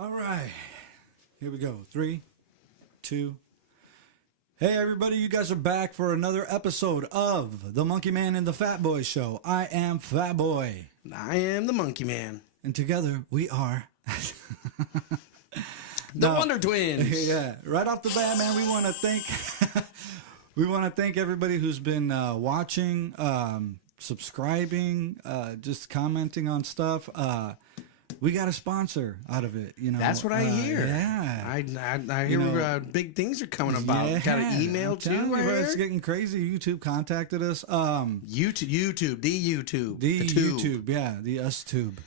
All right. Here we go. 3, 2. Hey, everybody. You guys are back for another episode of The Monkey Man and the Fatboy Show. I am Fatboy. I am the Monkey Man. And together we are... The Wonder Twins. Yeah. Right off the bat, man, we want to thank... we want to thank everybody who's been watching, subscribing, just commenting on stuff. We got a sponsor out of it, you know. That's what I hear. Yeah, I hear big things are coming about. Yeah. Got an email too. It's getting crazy. YouTube contacted us. YouTube, the YouTube, yeah, the us tube.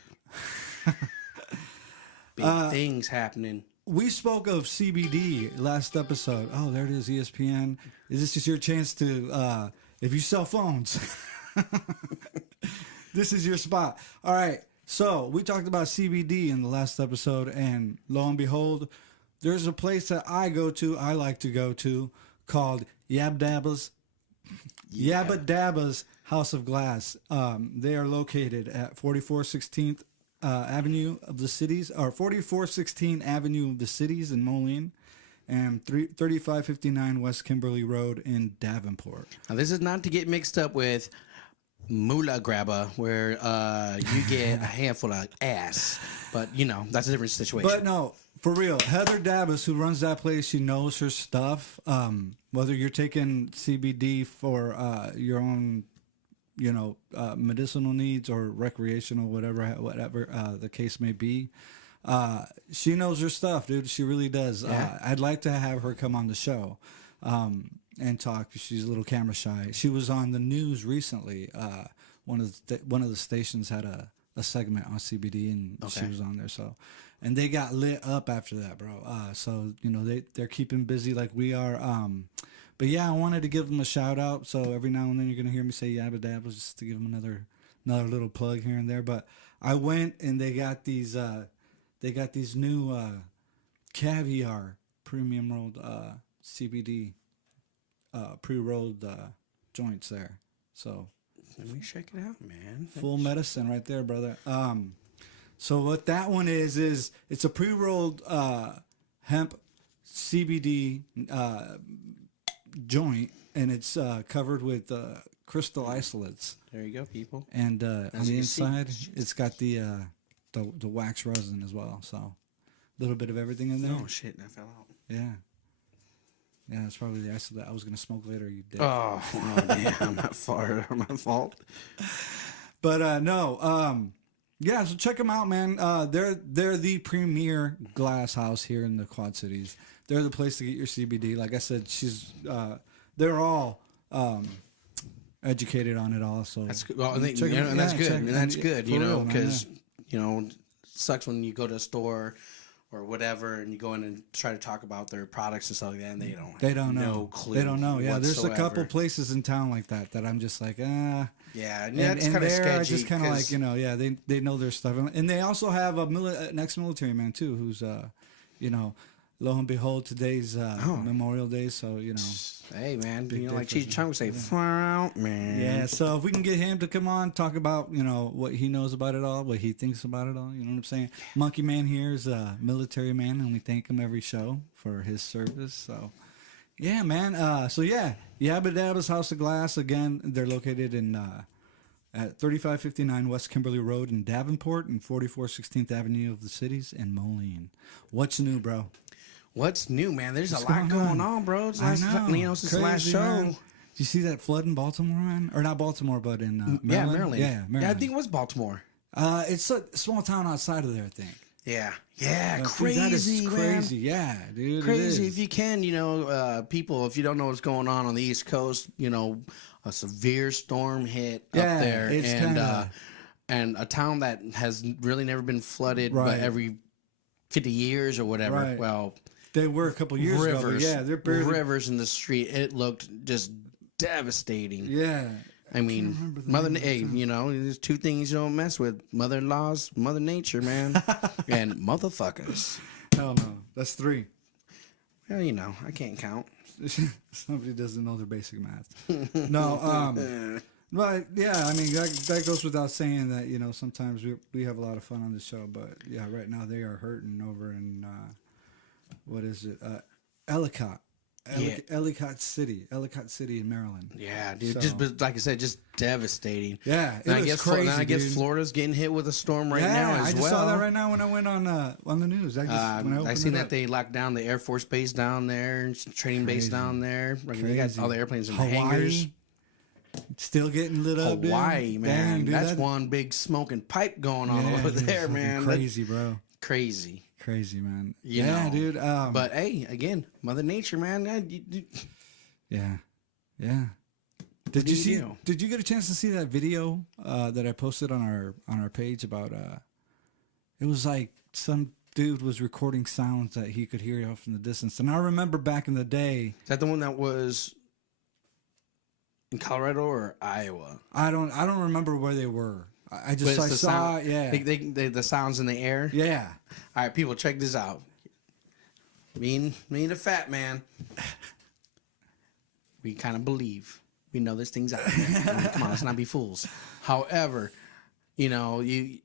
Big things happening. We spoke of CBD last episode. Oh, there it is, ESPN. Is this just your chance to, if you sell phones, this is your spot. All right. So we talked about CBD in the last episode, and lo and behold, there's a place that I like to go to, called Yabba Dabba's House of Glass. They are located at 4416th Avenue of the Cities, or 4416 Avenue of the Cities in Moline, and 3559 West Kimberly Road in Davenport. Now, this is not to get mixed up with Moolah Grabba, where you get a handful of ass, but you know that's a different situation. But no, for real, Heather Dabbas, who runs that place, she knows her stuff. Whether you're taking CBD for your own, medicinal needs or recreational, whatever the case may be, she knows her stuff, dude. She really does. Yeah. I'd like to have her come on the show. And talk. She's a little camera shy. She was on the news recently. One of the stations had a segment on CBD, and she was on there. So, and they got lit up after that, bro. So they're keeping busy like we are. But yeah, I wanted to give them a shout out. So every now and then you're gonna hear me say Yabba Dabba just to give them another little plug here and there. But I went and they got these new caviar premium rolled CBD. Pre-rolled joints there, so let me check it out, man. Full medicine right there, brother. So what that one is it's a pre-rolled hemp CBD joint, and it's covered with crystal isolates. There you go, people. And on the inside, it's got the wax resin as well. So a little bit of everything in there. Oh shit, that fell out. Yeah. Yeah, it's probably the isolate I was going to smoke later. You did. Oh damn, my fault. But no, yeah. So check them out, man. They're the premier glass house here in the Quad Cities. They're the place to get your CBD. Like I said, they're all educated on it all. So that's good. Well, that's good. And that's good. Because sucks when you go to a store or whatever, and you go in and try to talk about their products and stuff like that, and they don't know. No clue. They don't know. Yeah, whatsoever. There's a couple places in town like that I'm just like, Yeah, it's kind of sketchy. I just kind of like, they know their stuff, and they also have an ex-military man too, who's lo and behold, today's Memorial Day, so Hey man, like Cheech Chung would say, far out, man. Yeah, so if we can get him to come on, talk about what he knows about it all, what he thinks about it all, you know what I'm saying? Monkey Man here is a military man, and we thank him every show for his service. So yeah, man. Yabba Dabba's House of Glass. Again, they're located in at 3559 West Kimberly Road in Davenport and 4416th Avenue of the Cities in Moline. What's new, bro? What's new, man? There's a lot going on, bro. It's since the last show. Man. Did you see that flood in Baltimore, man? Or not Baltimore, but in Maryland? Yeah, Maryland. Yeah, Maryland. Yeah, I think it was Baltimore. It's a small town outside of there, I think. Yeah, crazy, dude, that is crazy, man. Yeah, dude. Crazy. If you can, people, if you don't know what's going on the East Coast, a severe storm hit up there. And a town that has really never been flooded, but every 50 years or whatever. Right. Well... They were a couple years ago. But yeah, they're barely... rivers in the street. It looked just devastating. Yeah. I mean, there's two things you don't mess with: mother-in-laws, Mother Nature, man, and motherfuckers. Hell no, that's 3. Well, I can't count. Somebody doesn't know their basic math. No, But yeah, I mean that goes without saying that sometimes we have a lot of fun on the show, but yeah, right now they are hurting over in what is it, Ellicott. Ellicott City in Maryland. Yeah, dude. So, just like I said, just devastating. Yeah, and I guess crazy. I guess Florida's getting hit with a storm right now as well. I just saw that right now when I went on the news. I seen that they locked down the Air Force base down there, training base down there. They got all the airplanes in the hangars. Still getting lit up. Hawaii, dude. man. Dang, dude, that's one big smoking pipe going on over there, man. Crazy, bro. Crazy, man. You know, dude. But hey, again, Mother Nature, man. Yeah. Did you get a chance to see that video that I posted on our page about it was like some dude was recording sounds that he could hear off in the distance. And I remember back in the day. Is that the one that was in Colorado or Iowa? I don't remember where they were. I saw sound, yeah. The sounds in the air. Yeah. All right, people, check this out. Me and the fat man, we kind of believe. We know this thing's out there. I mean, come on, let's not be fools. However, you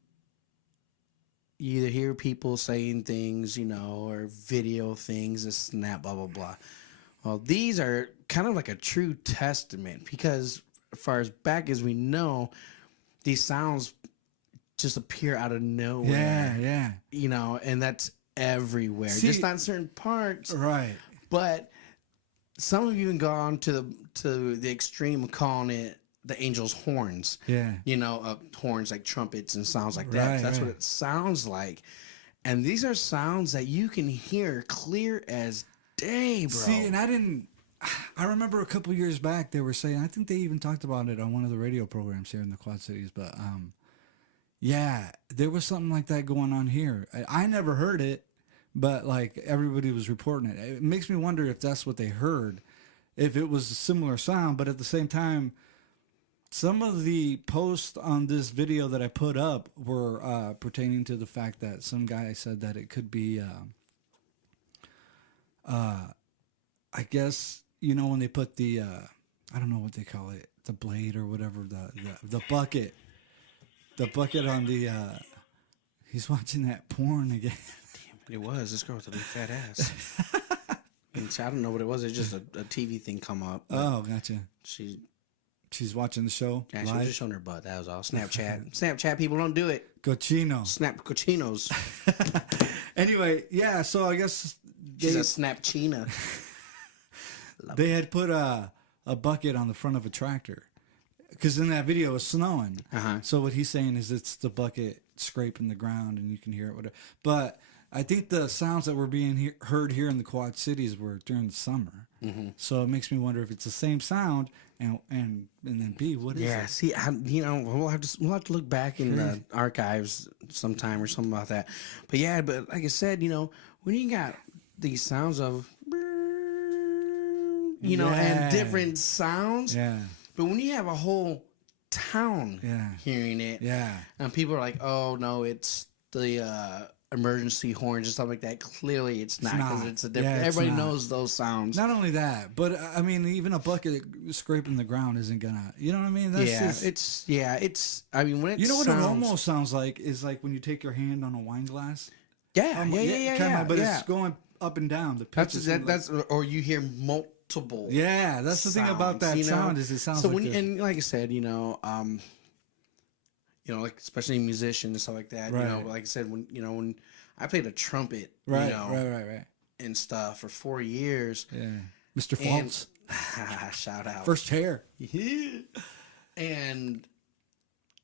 either hear people saying things, or video things, this snap, blah, blah, blah. Well, these are kind of like a true testament because as far as back as we know, these sounds just appear out of nowhere. Yeah. And that's everywhere. Just not certain parts. Right. But some have even gone to the extreme of calling it the angel's horns. Yeah. Horns like trumpets and sounds like that. That's what it sounds like. And these are sounds that you can hear clear as day, bro. See, and I remember a couple years back they were saying, I think they even talked about it on one of the radio programs here in the Quad Cities, but yeah, there was something like that going on here. I never heard it, but like everybody was reporting it. It makes me wonder if that's what they heard, if it was a similar sound, but at the same time, some of the posts on this video that I put up were pertaining to the fact that some guy said that it could be, I guess, when they put the, I don't know what they call it, the blade or whatever, the bucket on the, he's watching that porn again. Damn, it was. This girl with a big fat ass. I don't know what it was. It's just a TV thing come up. Oh, gotcha. She's watching the show. Yeah, she was just showing her butt. That was all. Snapchat people don't do it. Cochino. Snap cochinos. Anyway, yeah. So I guess she's a snapchina. They had put a bucket on the front of a tractor because in that video it's snowing. So what he's saying is it's the bucket scraping the ground and you can hear it. Whatever. But I think the sounds that were being heard here in the Quad Cities were during the summer. So it makes me wonder if it's the same sound and then B, what is it? Yeah, see, we'll have to look back in the archives sometime or something about that. But yeah, but like I said, when you got these sounds of and different sounds. Yeah. But when you have a whole town hearing it, and people are like, "Oh no, it's the emergency horns and stuff like that." Clearly, it's not because it's a different. Everybody knows those sounds. Not only that, but I mean, even a bucket scraping the ground isn't gonna. You know what I mean? That's it's. I mean, when it what it almost sounds like is like when you take your hand on a wine glass. Yeah. But it's going up and down. The pitch that's or you hear multiple. Yeah, that's the thing about that sound is it sounds so like when and like I said, like especially musicians and stuff like that. Right. Like I said, when I played a trumpet, right. and stuff for 4 years. Yeah, Mr. Faltz. Shout out. First hair. Yeah. And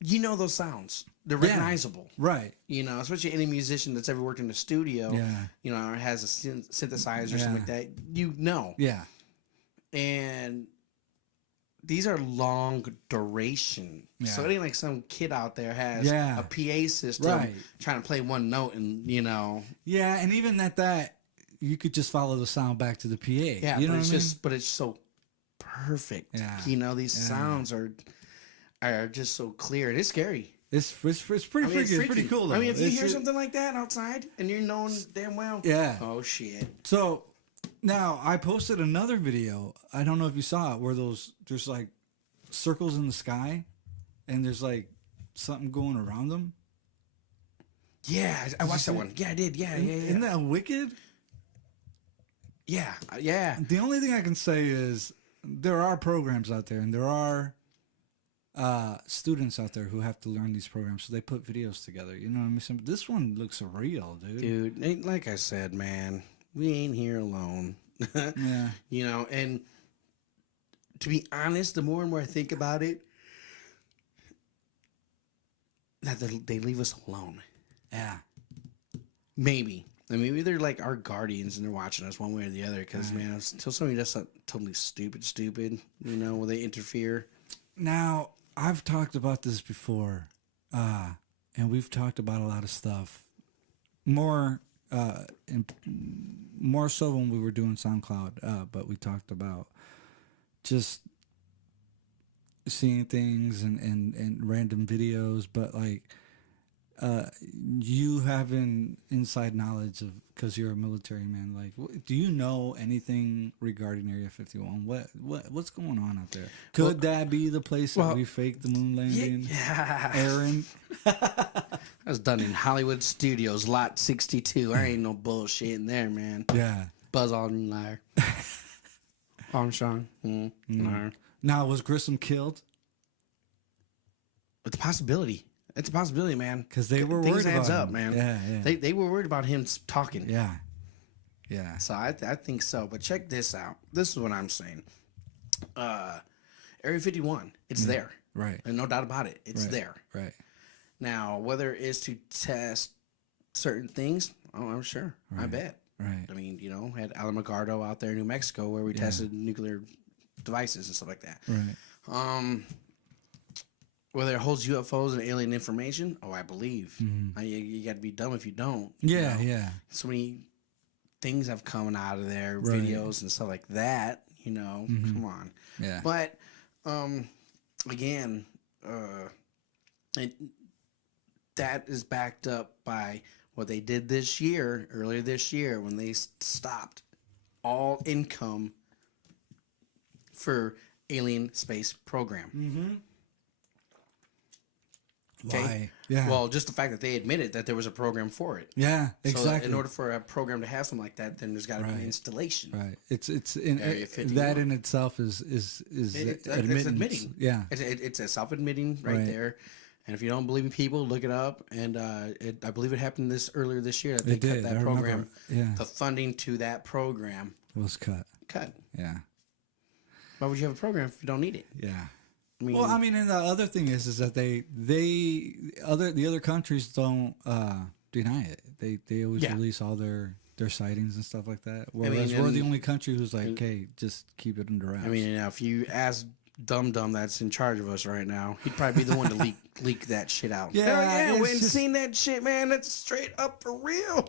those sounds. They're recognizable. Right. Especially any musician that's ever worked in a studio. Or has a synthesizer or something like that. Yeah. And these are long duration. Yeah. So it ain't like some kid out there has a PA system trying to play one note and, Yeah, and even that you could just follow the sound back to the PA. Yeah, but it's so perfect. Yeah. These sounds are just so clear. It is scary. It's pretty freaky. It's pretty cool though. I mean, if you hear something like that outside and you're knowing damn well. Yeah. Oh shit. So now I posted another video. I don't know if you saw it where there's like circles in the sky, and there's like something going around them. Yeah, I watched that one. Yeah, I did. Yeah. Isn't that wicked? Yeah. The only thing I can say is there are programs out there, and there are students out there who have to learn these programs, so they put videos together. You know what I mean? So this one looks real, dude. Dude, like I said, man, we ain't here alone. Yeah. You know, and to be honest, the more and more I think about it, that they leave us alone. Yeah. Maybe. I mean, maybe they're like our guardians and they're watching us one way or the other. Because, man, until somebody does something totally stupid, you know, will they interfere? Now, I've talked about this before, and we've talked about a lot of stuff. More so when we were doing SoundCloud, but we talked about just seeing things and random videos, but like you having inside knowledge of, because you're a military man, like do you know anything regarding Area 51? What's going on out there? Could that be the place that we faked the moon landing? Yeah. Aaron? That was done in Hollywood Studios, Lot 62. There ain't no bullshit in there, man. Yeah. Buzz Aldrin liar. Armstrong. Liar. Now, was Grissom killed? It's a possibility. It's a possibility, man. Because they were worried about up, him. man. Yeah. They were worried about him talking. Yeah. Yeah. So I think so. But check this out. This is what I'm saying. Area 51, it's there. Right. And no doubt about it. It's there. Right. Now, whether it's to test certain things, I'm sure. Right. I bet. Right. I mean, you know, had Alamogordo out there in New Mexico where we tested nuclear devices and stuff like that. Right. Whether it holds UFOs and alien information, I believe. You got to be dumb if you don't. Yeah, you know? yeah. So many things have come out of there, Right. videos and stuff like that. You know, come on. Yeah. But again, that is backed up by what they did earlier this year, when they stopped all income for alien space program. Mm-hmm. Okay? Why? Yeah. Well, just the fact that they admitted that there was a program for it. Yeah, So exactly. in order for a program to have something like that, then there's got to be an installation. Right. It's in Area 51. that in itself is It's admittance. admitting. Yeah. It's a self-admitting right Right. there. And if you don't believe in people, look it up. And I believe it happened earlier this year that they cut that I program. remember. Yeah. The funding to that program It was cut. Yeah. Why would you have a program if you don't need it? Yeah. I mean, Well, I mean, and the other thing is that the other countries don't deny it. They always release all their sightings and stuff like that. Whereas we're the only country who's like, hey, just keep it under wraps. I mean, if you ask Dum that's in charge of us right now, he'd probably be the one to leak that shit out. Yeah, we went and seen that shit, man. That's straight up for real.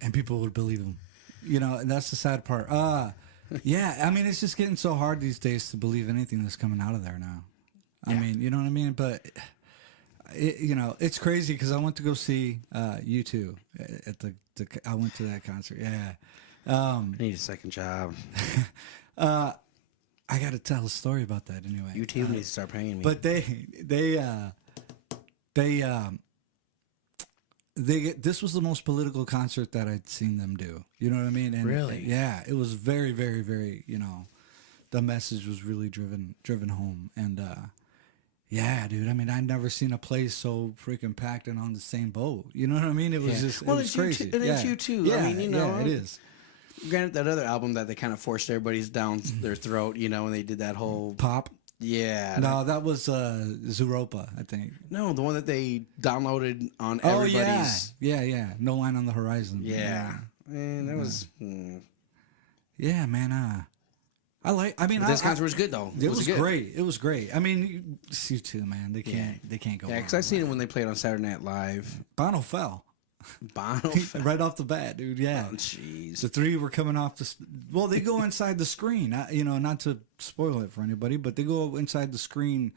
And people would believe him. You know, and that's the sad part. Yeah, I mean, it's just getting so hard these days to believe anything that's coming out of there now. I mean, you know what I mean? But, it's crazy because I went to go see U2 at I went to that concert. Yeah. I need a second job. I got to tell a story about that anyway. YouTube needs to start paying me. But this was the most political concert that I'd seen them do. You know what I mean? And, really? Yeah, it was very, very, very, the message was really driven home. And, yeah, dude. I mean, I'd never seen a place so freaking packed and on the same boat. You know what I mean? It was just, well, it was crazy. It's you too. Yeah, I mean, yeah, it is. Granted, that other album that they kind of forced everybody's down their throat, and they did that whole Pop. Yeah. No, that was Zooropa, I think. No, the one that they downloaded on everybody's. Yeah. No Line on the Horizon. Yeah. Man, that was. Yeah, man. This concert was good though. It was great. It was great. I mean, you too, man. They can't go. Yeah, because I seen it when they played on Saturday Night Live. Bono fell. Right off the bat, dude. Yeah. Oh, jeez. The three were coming off well, they go inside the screen. Not to spoil it for anybody, but they go inside the screen,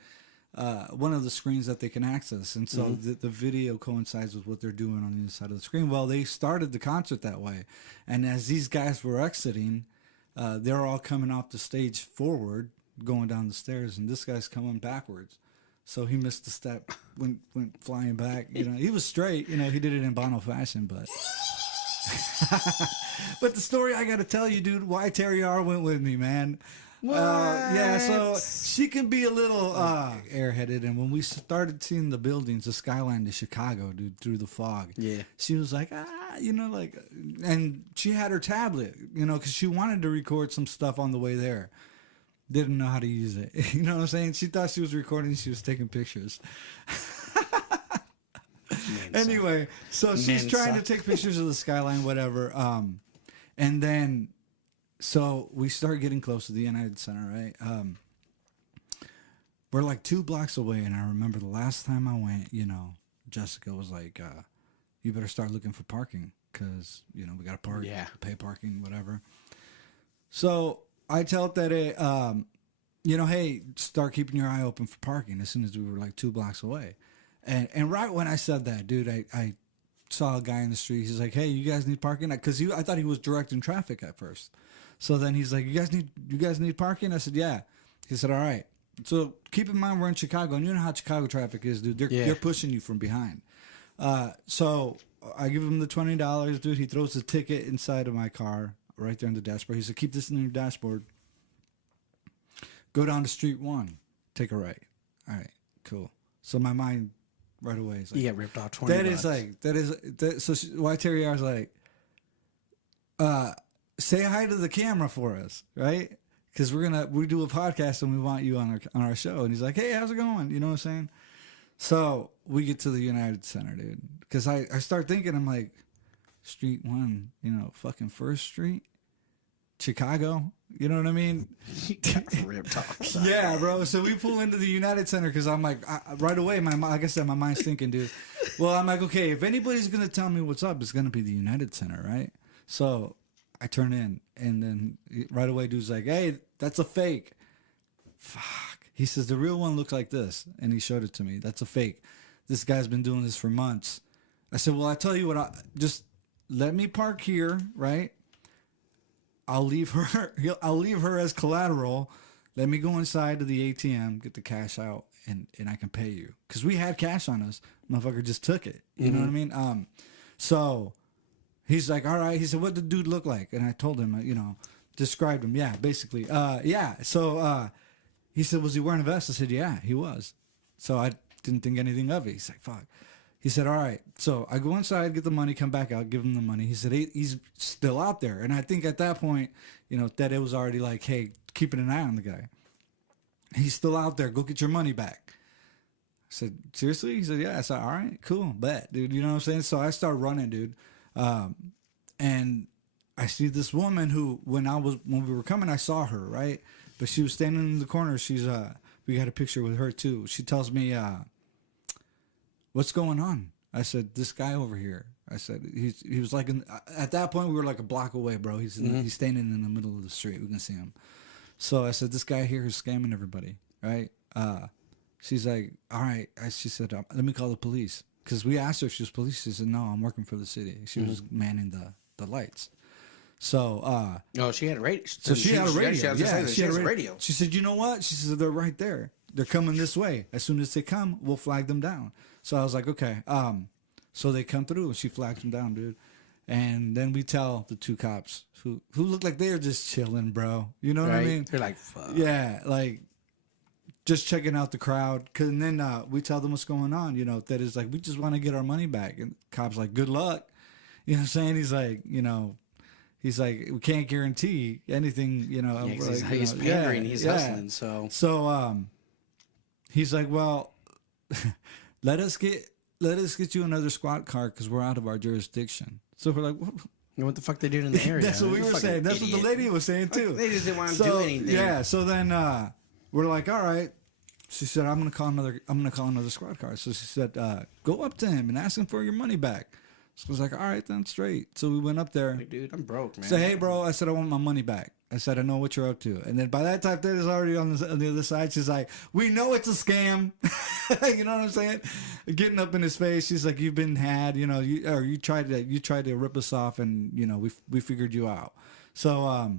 one of the screens that they can access, and so the video coincides with what they're doing on the inside of the screen. Well, they started the concert that way, and as these guys were exiting, they're all coming off the stage forward, going down the stairs, and this guy's coming backwards. So he missed the step, went flying back. You know, he was straight. You know, he did it in Bono fashion, but. But the story I got to tell you, dude, why Terry R went with me, man. Yeah, so she can be a little airheaded, and when we started seeing the buildings, the skyline of Chicago, dude, through the fog, she was like, you know, like, and she had her tablet, you know, because she wanted to record some stuff on the way there. Didn't know how to use it. You know what I'm saying? She thought she was recording, she was taking pictures. Anyway, so she's trying to take pictures of the skyline, whatever. And then, so we start getting close to the United Center, right? We're like 2 blocks away, and I remember the last time I went, you know, Jessica was like, you better start looking for parking because, you know, we got to park, pay parking, whatever. So I tell that you know, hey, start keeping your eye open for parking as soon as we were like 2 blocks away. And right when I said that, dude, I saw a guy in the street. He's like, hey, you guys need parking? Because I thought he was directing traffic at first. So then he's like, you guys need parking? I said, yeah. He said, all right. So keep in mind we're in Chicago, and you know how Chicago traffic is, dude. They're pushing you from behind. So I give him the $20, dude. He throws the ticket inside of my car right there in the dashboard. He said, keep this in your dashboard. Go down to Street 1. Take a right. All right, cool. So my mind right away is like, you get ripped off $20. So why Terry R is like, say hi to the camera for us, right? Because we do a podcast and we want you on our show. And he's like, hey, how's it going? You know what I'm saying? So we get to the United Center, dude. Because I start thinking, I'm like, Street 1, you know, fucking First Street, Chicago. You know what I mean? You got ripped off. Yeah, bro. So we pull into the United Center because I'm like, right away, like I said, my mind's thinking, dude. Well, I'm like, okay, if anybody's going to tell me what's up, it's going to be the United Center, right? So I turn in, and then right away, dude's like, hey, that's a fake. Fuck. He says, the real one looks like this. And he showed it to me. That's a fake. This guy's been doing this for months. I said, well, I tell you what, just let me park here, right? I'll leave her as collateral. Let me go inside to the ATM, get the cash out, and I can pay you. Because we had cash on us. Motherfucker just took it. You know what I mean? So he's like, all right. He said, what did the dude look like? And I told him, you know, described him. Yeah, basically. Yeah. So he said, was he wearing a vest? I said, yeah, he was. So I didn't think anything of it. He's like, fuck. He said, all right. So I go inside, get the money, come back out, give him the money. He said, he's still out there. And I think at that point, you know, that it was already like, hey, keeping an eye on the guy. He's still out there. Go get your money back. I said, seriously? He said, yeah. I said, all right, cool, bet, dude. You know what I'm saying? So I start running, dude. And I see this woman who, when we were coming, I saw her, right? But she was standing in the corner. We got a picture with her too. She tells me, what's going on? I said, this guy over here. I said, he was like, at that point, we were like a block away, bro. He's standing in the middle of the street. We can see him. So I said, this guy here is scamming everybody, right? She's like, all right. She said, let me call the police. Because we asked her if she was police. She said, no, I'm working for the city. She was manning the lights. So, she had a radio. So she had a radio. She had a radio. She said, you know what? She said, they're right there. They're coming this way. As soon as they come, we'll flag them down. So I was like, okay. So they come through, and she flags them down, dude. And then we tell the 2 cops who look like they're just chilling, bro. You know what I mean? They're like, fuck. Yeah, like just checking out the crowd. And then we tell them what's going on. You know, that is like, we just want to get our money back. And the cop's like, good luck. You know what I'm saying? He's like, you know, he's like, we can't guarantee anything. You know, like, he's pandering, he's hustling. So he's like, well, let us get you another squad car because we're out of our jurisdiction. So we're like, what the fuck they doing in the area? That's what we were saying. That's what the lady was saying too. They just didn't want to do anything. Yeah. So then we're like, all right. She said, I'm gonna call another squad car. So she said, go up to him and ask him for your money back. So I was like, all right, then straight. So we went up there. Like, dude, I'm broke, man. Say, hey, bro. I said, I want my money back. I said, I know what you're up to. And then by that time, that is already on the other side. She's like, we know it's a scam. You know what I'm saying? Getting up in his face. She's like, you've been had. You know, you tried to rip us off, and you know we figured you out. So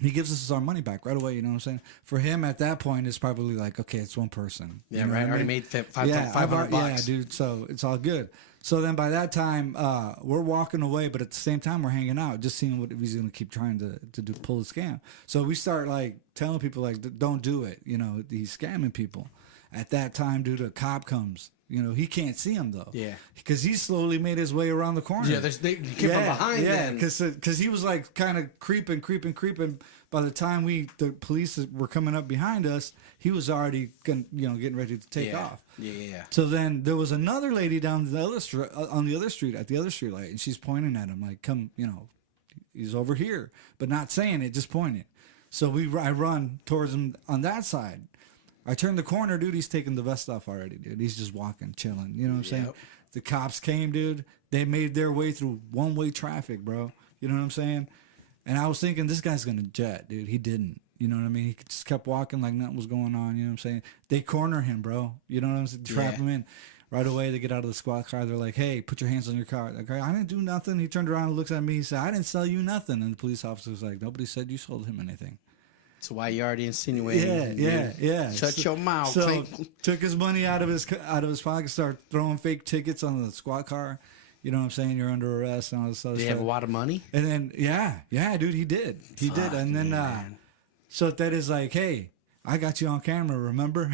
he gives us our money back right away. You know what I'm saying? For him at that point, it's probably like, okay, it's one person. Yeah, you know right. what I Already mean? made $500. Yeah, dude. So it's all good. So then by that time, we're walking away, but at the same time, we're hanging out, just seeing what if he's gonna keep trying to pull the scam. So we start like telling people like, don't do it. You know, he's scamming people. At that time, dude, a cop comes. You know, he can't see him though. Yeah. Because he slowly made his way around the corner. Yeah, they came from behind. Yeah, because he was like kind of creeping. By the time the police were coming up behind us, he was already getting ready to take off. Yeah. So then there was another lady down the other on the other street at the other street light, and she's pointing at him like, "Come, he's over here," but not saying it, just pointing. So I run towards him on that side. I turn the corner, dude. He's taking the vest off already, dude. He's just walking, chilling. You know what I'm saying? The cops came, dude. They made their way through one-way traffic, bro. You know what I'm saying? And I was thinking, this guy's gonna jet, dude. He didn't. You know what I mean? He just kept walking like nothing was going on. You know what I'm saying? They corner him, bro. You know what I'm saying? Trap him in. Right away, they get out of the squad car. They're like, "Hey, put your hands on your car." Like, I didn't do nothing. He turned around and looks at me. He said, "I didn't sell you nothing." And the police officer was like, "Nobody said you sold him anything." So why you already insinuating? Yeah. Shut your mouth. So took his money out of his pocket, started throwing fake tickets on the squad car. You know what I'm saying? You're under arrest and all this other Did he stuff. have a lot of money? And then yeah, dude, he did. He did. And then so that is like, hey, I got you on camera, remember?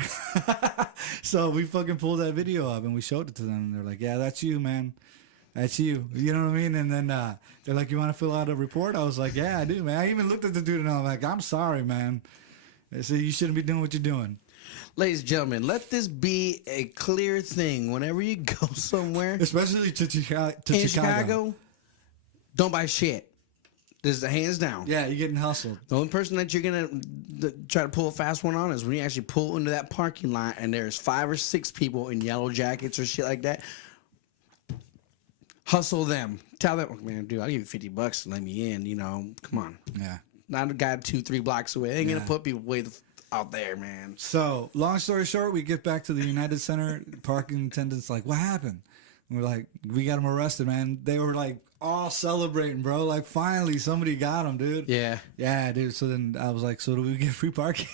So we fucking pulled that video up and we showed it to them. And they're like, yeah, that's you, man. That's you. You know what I mean? And then they're like, you want to fill out a report? I was like, yeah, I do, man. I even looked at the dude and I'm like, I'm sorry, man. They said, you shouldn't be doing what you're doing. Ladies and gentlemen, let this be a clear thing. Whenever you go somewhere, especially to Chicago, don't buy shit. This is the hands down. Yeah, you're getting hustled. The only person that you're going to try to pull a fast one on is when you actually pull into that parking lot and there's 5 or 6 people in yellow jackets or shit like that. Hustle them. Tell them, oh, man, dude, I'll give you $50 to let me in. You know, come on. Yeah. Not a guy 2-3 blocks away. They ain't going to put people way out there, man. So, long story short, we get back to the United Center. Parking attendant's like, what happened? And we're like, we got him arrested, man. They were like all celebrating, bro. Like, finally, somebody got him, dude. Yeah. Yeah, dude. So then I was like, so do we get free parking?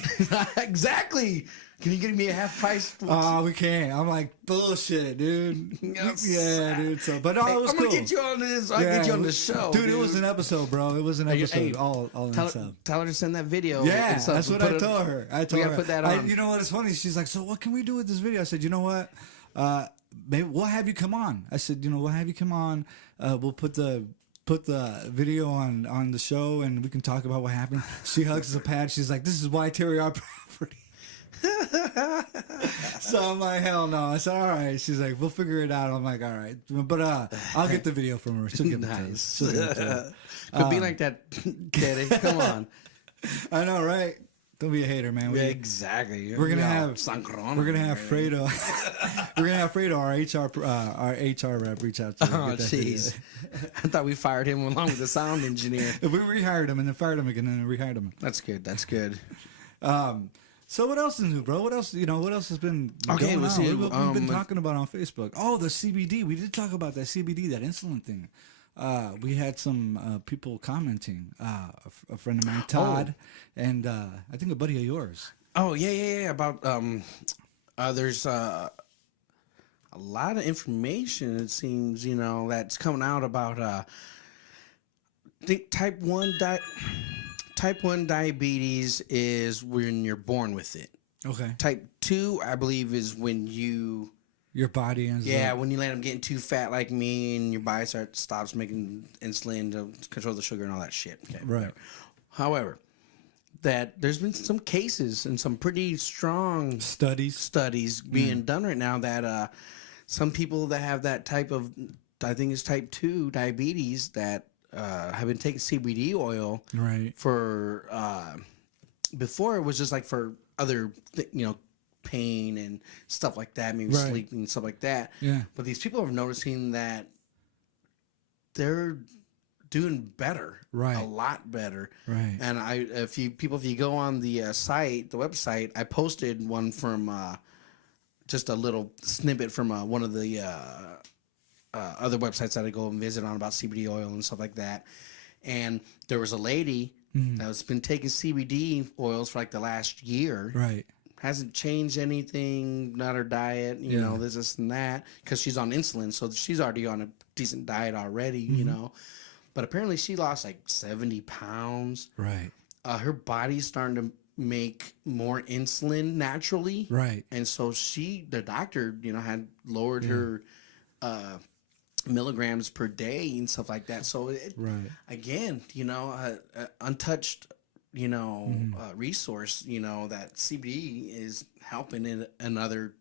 Exactly. Can you give me a half price? Oh, we can't. I'm like, bullshit, dude. Yeah, dude. So, but no, it was I'm cool. Gonna get you on this. I'll get you on the show, dude. It was an episode, bro. It was an episode. All in itself. Tell her to send that video. Yeah, that's what I told her. I told her. Put that on. You know what? It's funny. She's like, so what can we do with this video? I said, you know what? Maybe we'll have you come on. I said, we'll have you come on. We'll put the video on the show and we can talk about what happened. She hugs the pad. She's like, this is why Terry our property. So I'm like, hell no. I said, all right. She's like, we'll figure it out. I'm like, all right. But I'll get the video from her. She'll give it to us. Could be like that, Daddy. Come on. I know, right? Don't be a hater, man. Yeah, exactly. We're gonna have Fredo. We're gonna have Fredo, our HR rep, reach out to. Oh, jeez. I thought we fired him along with the sound engineer. If we rehired him and then fired him again and then rehired him. That's good. That's good. So what else is new, bro? What else? What else has been going on? We've been talking about on Facebook. Oh, the CBD. We did talk about that CBD, that insulin thing. We had some people commenting. A friend of mine, Todd, and I think a buddy of yours. Oh yeah. About there's a lot of information. It seems that's coming out about I think type 1 diabetes is when you're born with it. Okay. Type 2, I believe, is when your body ends up. When you land up getting too fat like me and your body stops making insulin to control the sugar and all that shit. Okay. Right. However, that there's been some cases and some pretty strong studies being done right now that some people that have that type of, I think it's type 2 diabetes that have been taking CBD oil for before it was just like for other pain and stuff like that, maybe sleeping and stuff like that. Yeah. But these people are noticing that they're doing better, a lot better. Right. And if you go on the website, I posted one from just a little snippet from one of the other websites that I go and visit on about CBD oil and stuff like that. And there was a lady that's been taking CBD oils for like the last year. Right. Hasn't changed anything, not her diet, you know, this and that, because she's on insulin, so she's already on a decent diet already, you know. But apparently she lost like 70 pounds. Right. Her body's starting to make more insulin naturally. Right. And so the doctor, you know, had lowered her milligrams per day and stuff like that. So again, you know, untouched, you know, resource, you know, that CBD is helping in another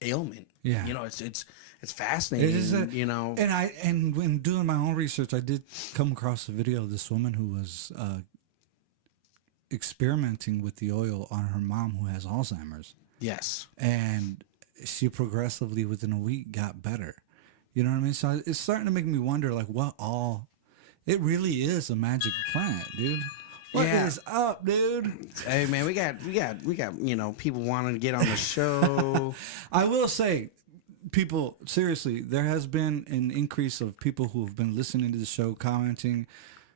ailment. Yeah. You know, it's fascinating, you know. And when doing my own research, I did come across a video of this woman who was experimenting with the oil on her mom who has Alzheimer's. Yes. And she progressively within a week got better. You know what I mean? So it's starting to make me wonder, like, it really is a magic plant, dude. What is up, dude? Hey man, we got you know, people wanting to get on the show. I will say, people, seriously, there has been an increase of people who have been listening to the show, commenting,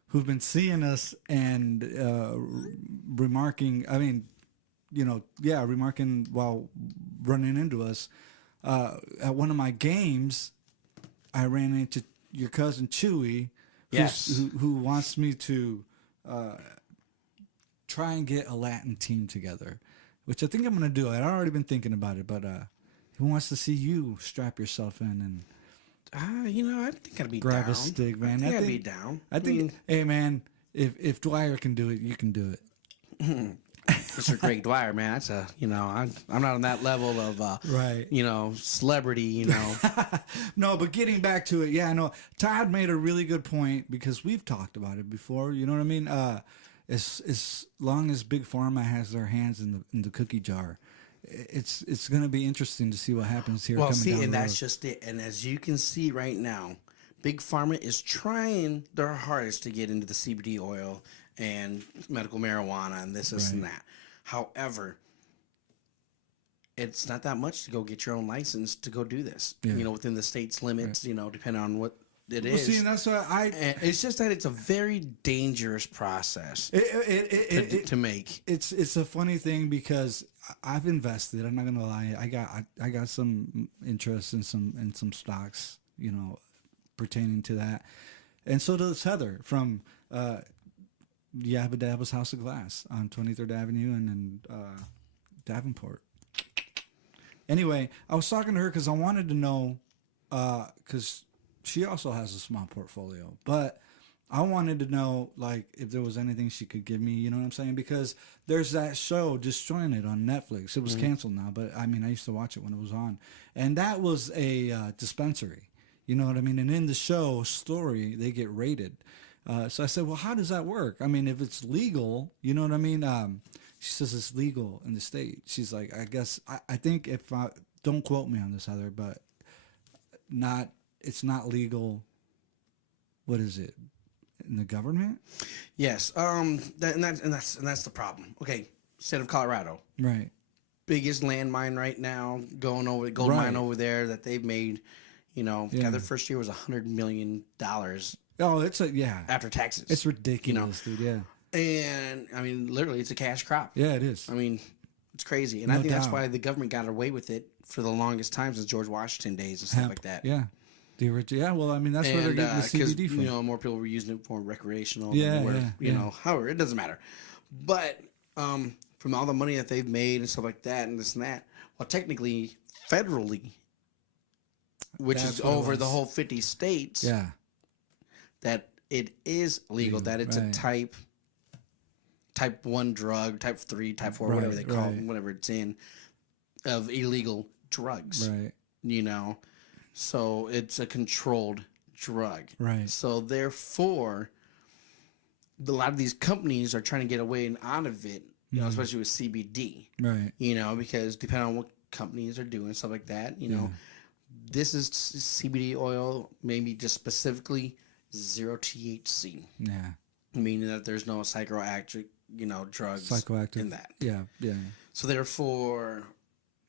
who've been seeing us and remarking. I mean, you know, remarking while running into us. At one of my games, I ran into your cousin Chewy, who wants me to try and get a Latin team together, which I think I'm going to do. I'd already been thinking about it, but he wants to see you strap yourself in and you know, I think I'd be grab down. a stick, man. I think I'd be down. I think, hey, man, if Dwyer can do it, you can do it. Mr. Greg Dwyer, man, that's you know, I'm not on that level of, right, you know, celebrity, you know. No, but getting back to it, yeah, I know Todd made a really good point because we've talked about it before. You know what I mean? As long as Big Pharma has their hands in the cookie jar, it's going to be interesting to see what happens here. Well, coming down and the that's road. just it. And as you can see right now, Big Pharma is trying their hardest to get into the CBD oil and medical marijuana and this and that. However, it's not that much to go get your own license to go do this. You know, within the state's limits. You know, depending on what it is. See, and that's why it's just that it's a very dangerous process to make. It's a funny thing because I've invested. I'm not gonna lie. I got some interest in some stocks, you know, pertaining to that, and so does Heather from Yabba Dabba's House of Glass on 23rd Avenue and Davenport. Anyway, I was talking to her because I wanted to know because she also has a small portfolio, but I wanted to know, like, if there was anything she could give me, you know what I'm saying? Because there's that show, Disjointed, on Netflix. It was canceled now, but, I mean, I used to watch it when it was on. And that was a dispensary, you know what I mean? And in the show story, they get raided. So I said, well, how does that work? I mean, if it's legal, you know what I mean? She says it's legal in the state. She's like, I guess, I think if I, don't quote me on this, Heather, but it's not legal. What is it? In the government? Yes. That's the problem. Okay. State of Colorado. Right. Biggest landmine right now going over gold mine over there that they've made, you know, their first year was $100 million. Oh, it's after taxes. It's ridiculous, dude. Yeah. And I mean, literally, it's a cash crop. Yeah, it is. I mean, it's crazy, and I think that's why the government got away with it for the longest time since George Washington days and stuff like that. Yeah. Well, I mean, that's where they're getting the CBD from. You know, more people were using it for recreational. You know, however, it doesn't matter. But from all the money that they've made and stuff like that, and this and that, well, technically, federally, which is over the whole 50 states. Yeah. That it is legal. That it's a type 1 drug, type 3, type 4, whatever they call it, whatever it's in, of illegal drugs. Right. You know, so it's a controlled drug. Right. So therefore, a lot of these companies are trying to get away and out of it, you know, especially with CBD. Right. You know, because depending on what companies are doing, stuff like that, you know, this is CBD oil, maybe just specifically 0 THC. Yeah. Meaning that there's no psychoactive, you know, drugs in that. Yeah. Yeah. So therefore,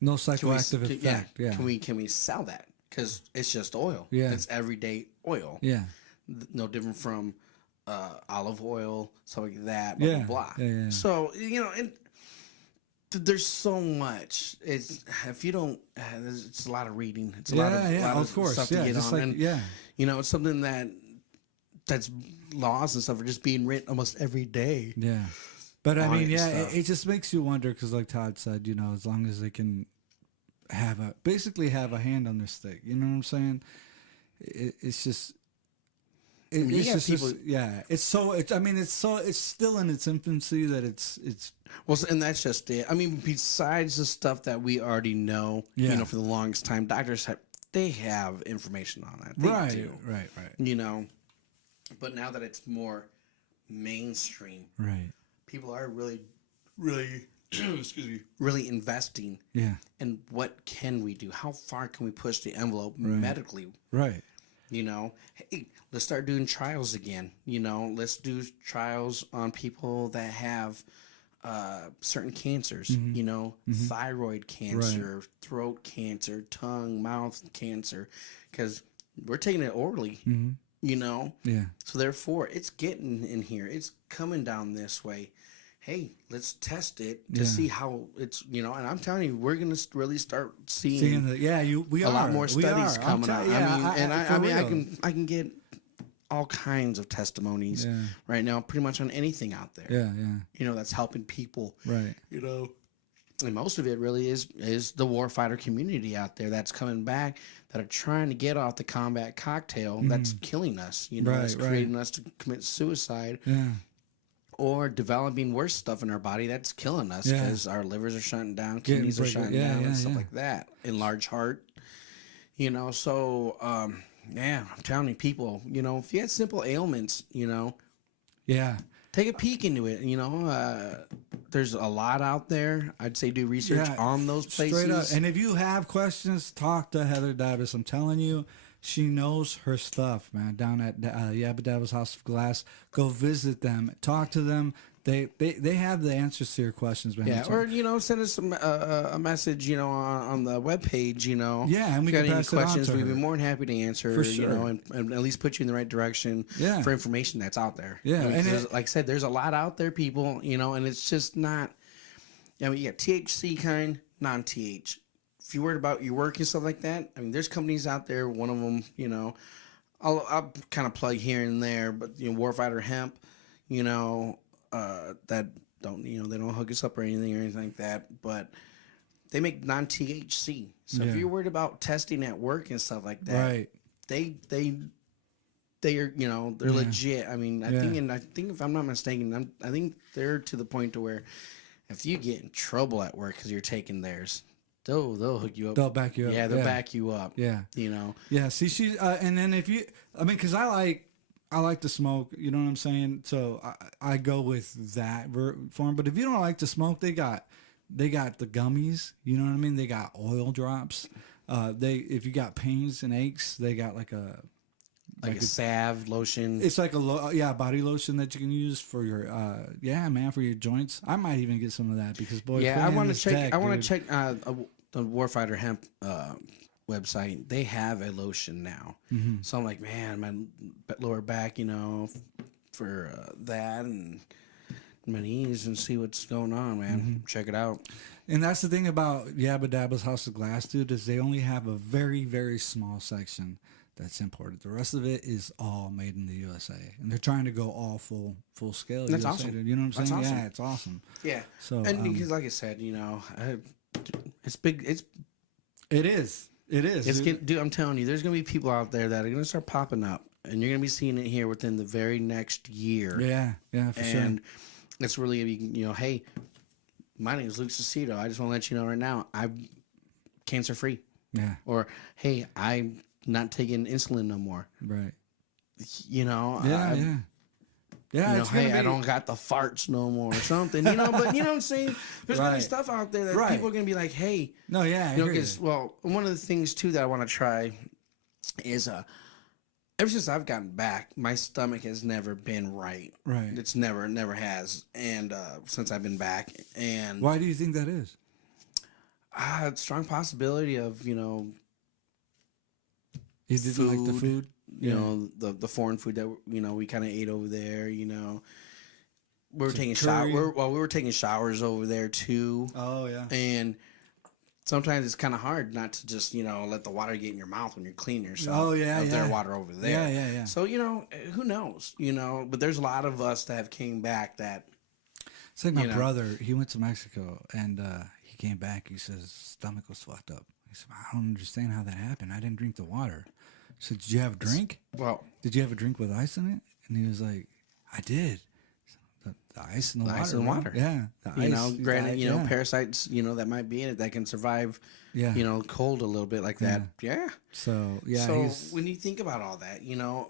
no psychoactive effect. Yeah. Can we sell that? Because it's just oil. Yeah. It's everyday oil. Yeah. No different from olive oil, stuff like that, blah, Yeah. blah, blah. Yeah, yeah. So, and there's so much. It's if you don't, it's a lot of reading. It's a lot of course. stuff to get just on. like, And it's something that's laws and stuff are just being written almost every day. Yeah. But I mean, it just makes you wonder because, like Todd said, as long as they can basically have a hand on their stick, you know what I'm saying? It's just. It's just people. It's still in its infancy that it's. Well, and that's just it. I mean, besides the stuff that we already know, for the longest time, doctors have information on that. They do. Right. But now that it's more mainstream, right, people are really, excuse me, really investing. Yeah. In what can we do? How far can we push the envelope medically? Right. Hey, let's start doing trials again. Let's do trials on people that have certain cancers, thyroid cancer, throat cancer, tongue, mouth cancer, because we're taking it orally, Yeah. So therefore, it's getting in here. It's coming down this way. Hey, let's test it to see how it's, and I'm telling you, we're going to really start seeing we a are. lot more studies coming out. I I can get all kinds of testimonies right now, pretty much on anything out there. Yeah. That's helping people. Right. And most of it really is the warfighter community out there that's coming back, that are trying to get off the combat cocktail that's killing us, that's creating us to commit suicide. Yeah. Or developing worse stuff in our body that's killing us because our livers are shutting down, kidneys are shutting down, and stuff like that. Enlarged heart, So, I'm telling you, people, if you had simple ailments, take a peek into it. There's a lot out there. I'd say do research on those places. Straight up. And if you have questions, talk to Heather Davis. I'm telling you, she knows her stuff, man. Down at Yabba Dabba's House of Glass, go visit them, talk to them. They have the answers to your questions, man. Yeah, or send us a message, on the webpage, Yeah, and we can pass it on to her. We'd be more than happy to answer, For sure. and at least put you in the right direction for information that's out there. Yeah, and like I said, there's a lot out there, people, and it's just not. You got THC kind, non-TH. If you're worried about your work and stuff like that, there's companies out there. One of them, I'll kind of plug here and there, but Warfighter Hemp, that don't they don't hook us up or anything like that, but they make non-THC. So if you're worried about testing at work and stuff like that, right? They are they're legit. I think if I'm not mistaken, I think they're to the point to where if you get in trouble at work because you're taking theirs, they'll hook you up. They'll back you up. Yeah, they'll back you up. Yeah, Yeah. See, she and then if you, because I like to smoke. You know what I'm saying? So I go with that form. But if you don't like to smoke, they got the gummies. You know what I mean? They got oil drops. If you got pains and aches, they got like a salve lotion. It's like body lotion that you can use for your for your joints. I might even get some of that because I want to check. I want to check the Warfighter Hemp website. They have a lotion now, so I'm like, man, my lower back, for that and my knees and see what's going on, man. Check it out. And that's the thing about Yabba Dabba's House of Glass, dude, is they only have a very, very small section that's imported. The rest of it is all made in the USA, and they're trying to go all full scale. That's USA, awesome. Dude. You know what I'm saying? Awesome. Yeah, it's awesome. Yeah. So and because, like I said, it's big. It is. Dude, I'm telling you, there's gonna be people out there that are gonna start popping up, and you're gonna be seeing it here within the very next year. Yeah, for sure. And it's really, hey, my name is Luke Cicito. I just want to let you know right now, I'm cancer free. Yeah. Or hey, I'm not taking insulin no more. Right. Yeah, hey, I don't got the farts no more or something, but you know what I'm saying? There's gonna be stuff out there that people are gonna be like, hey. No, yeah. Because, one of the things too that I want to try is ever since I've gotten back, my stomach has never been right. Right. It's never has. And since I've been back. And why do you think that is? Strong possibility of, You didn't like the food? you know, the foreign food that, you know, we kind of ate over there, you know. We were taking we were taking showers over there too. Oh yeah. And sometimes it's kind of hard not to just, you know, let the water get in your mouth when you're cleaning yourself. Oh yeah, their water over there. Yeah. So, you know, who knows, you know, but there's a lot of us that have came back that. It's like my brother, he went to Mexico and he came back. He says, stomach was fucked up. He said, I don't understand how that happened. I didn't drink the water. I said, did you have a drink? Well, did you have a drink with ice in it? And he was like, I did. The ice in the water. Ice in the water. Yeah. The you know, granted, you know, parasites, you know, that might be in it that can survive, you know, cold a little bit like that. Yeah. So, yeah. So when you think about all that, you know,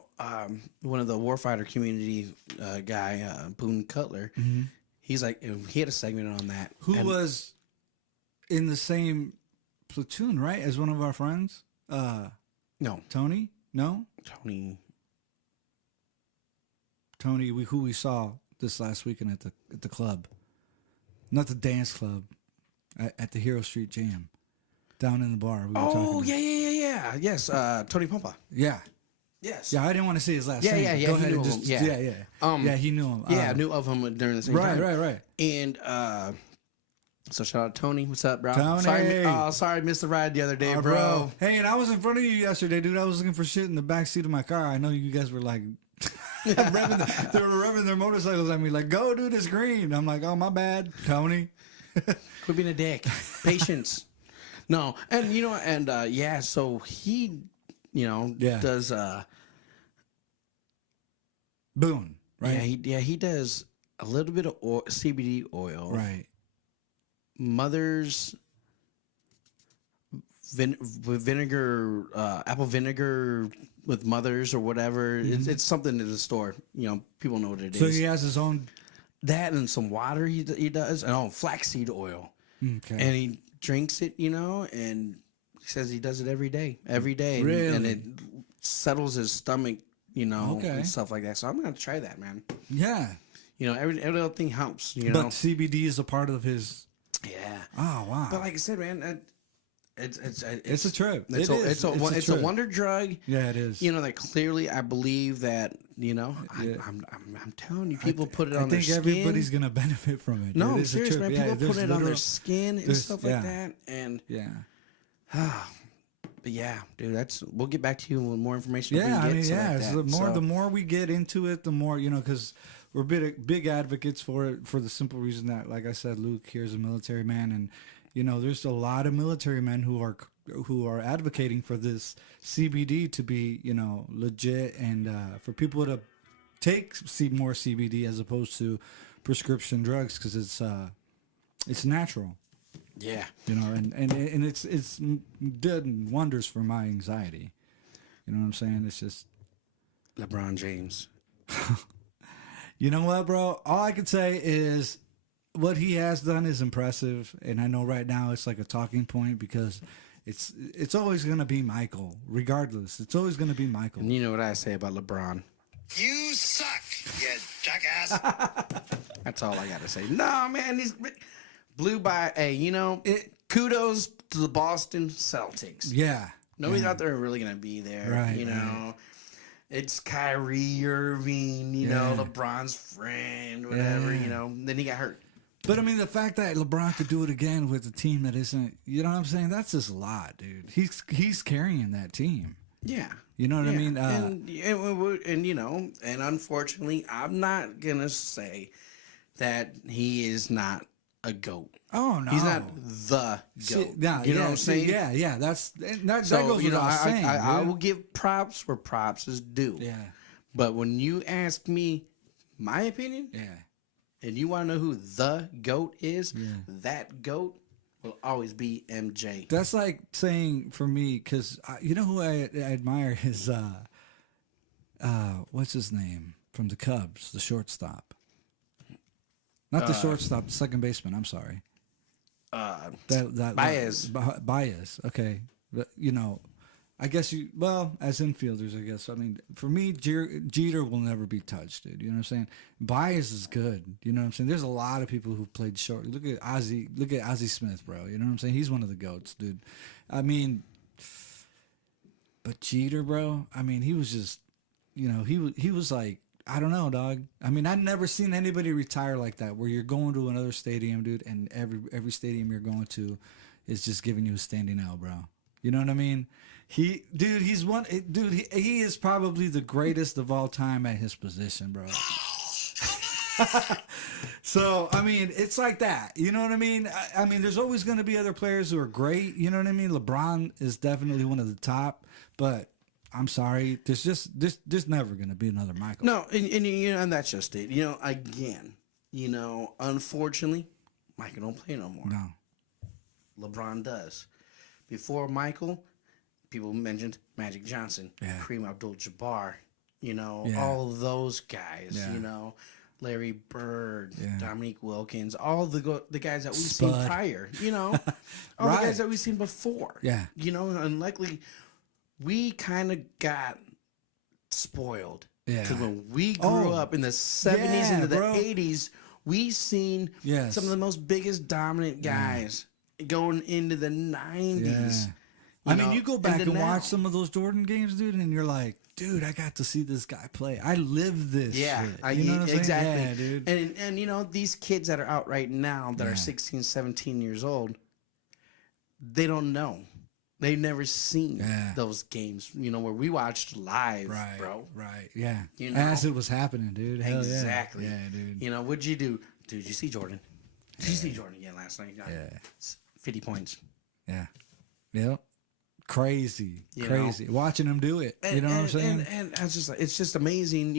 one of the warfighter community guy, Boone Cutler, he's like, he had a segment on that. Who was in the same platoon, right, as one of our friends? No. Tony? No? Tony, who we saw this last weekend at the club. Not the dance club. At the Hero Street Jam. Down in the bar. Yeah. Yes, Tony Pompa. Yeah. Yes. Yeah, I didn't want to say his last name. Yeah. Go ahead and just... Yeah. He knew him. Yeah, I knew of him during the same time. Right. And... so shout out Tony. What's up, bro? Tony. Sorry, I missed the ride the other day, bro. Hey, and I was in front of you yesterday, dude. I was looking for shit in the back seat of my car. I know you guys were like, they were revving their motorcycles at me, like, go, dude, it's green. I'm like, oh, my bad, Tony. Quit being a dick. Patience. No, and you know, and yeah, so he, you know, does Boone, right? He does a little bit of CBD oil, right? Mother's vinegar, apple vinegar with Mother's or whatever. It's something in the store. You know, people know what it is. So he has his own. That and some water he does, and flaxseed oil. Okay. And he drinks it, you know, and he says he does it every day. Really? And it settles his stomach, you know, and stuff like that. So I'm going to try that, man. Yeah. You know, every little thing helps, you know. But CBD is a part of his... Yeah. Oh, wow. But like I said, man, it's a trip. It's a wonder drug. Yeah, it is. You know, that clearly I believe that, you know, I'm telling you, people put it on their skin. I think everybody's going to benefit from it. No, seriously, man. People put it on their skin and stuff like that. And but yeah, dude, we'll get back to you with more information. Yeah, I mean, the more we get into it, the more, you know, because we're big advocates for it for the simple reason that, like I said, Luke here is a military man, and you know, there's a lot of military men who are advocating for this CBD to be, you know, legit, and for people to take more CBD as opposed to prescription drugs, because it's natural. Yeah, you know, and it's done wonders for my anxiety. You know what I'm saying? It's just LeBron James. You know what, bro? All I can say is what he has done is impressive, and I know right now it's like a talking point because it's always going to be Michael, regardless. It's always going to be Michael. And you know what I say about LeBron? You suck, you jackass. That's all I got to say. No, man, he's blew by kudos to the Boston Celtics. Yeah. Nobody thought they were really going to be there, right, you know. Right. It's Kyrie Irving, you know, LeBron's friend, whatever, you know. Then he got hurt. But, I mean, the fact that LeBron could do it again with a team that isn't, you know what I'm saying? That's just a lot, dude. He's carrying that team. Yeah. You know what I mean? And, you know, and unfortunately, I'm not going to say that he is not a GOAT. Oh, no. He's not the GOAT. You know what I'm saying? Yeah. That goes you know, without saying. I will give props where props is due. Yeah. But when you ask me my opinion, and you want to know who the GOAT is, that GOAT will always be MJ. That's like saying for me, because you know who I admire is, what's his name? From the Cubs, the shortstop. Not the shortstop, the second baseman. I'm sorry. Baez. Baez. Okay. But, you know, I guess as infielders, I guess. I mean, for me, Jeter will never be touched, dude. You know what I'm saying? Baez is good. You know what I'm saying? There's a lot of people who've played short. Look at Ozzie Smith, bro. You know what I'm saying? He's one of the GOATs, dude. I mean, But Jeter, bro, I mean, he was just, he was like, I don't know, dog. I mean, I've never seen anybody retire like that, where you're going to another stadium, dude, and every stadium you're going to is just giving you a standing L, bro. You know what I mean? He is probably the greatest of all time at his position, bro. So, I mean, it's like that. You know what I mean? I mean, there's always going to be other players who are great. You know what I mean? LeBron is definitely one of the top, but I'm sorry. There's never going to be another Michael. No, and that's just it. Again, unfortunately, Michael don't play no more. No. LeBron does. Before Michael, people mentioned Magic Johnson, Kareem Abdul-Jabbar, all of those guys, Larry Bird, Dominique Wilkins, all the guys that we've seen prior, all the guys that we've seen before. Yeah. And luckily, we kind of got spoiled. Yeah. Because when we grew up in the 70s into the 80s, we seen some of the most biggest dominant guys going into the 90s. Yeah. I mean, you go back and watch some of those Jordan games, dude, and you're like, dude, I got to see this guy play. I lived this shit. You know what I'm exactly. saying? Yeah, dude. And these kids that are out right now that are 16, 17 years old, they don't know. They've never seen those games, where we watched live, bro. Right, yeah. As it was happening, dude. Hell exactly. Yeah, dude. What'd you do? Dude, you see Jordan? Did you see Jordan again last night? Yeah. 50 points. Yeah. Yep. Crazy. Watching him do it. You know what I'm saying? And it's just amazing,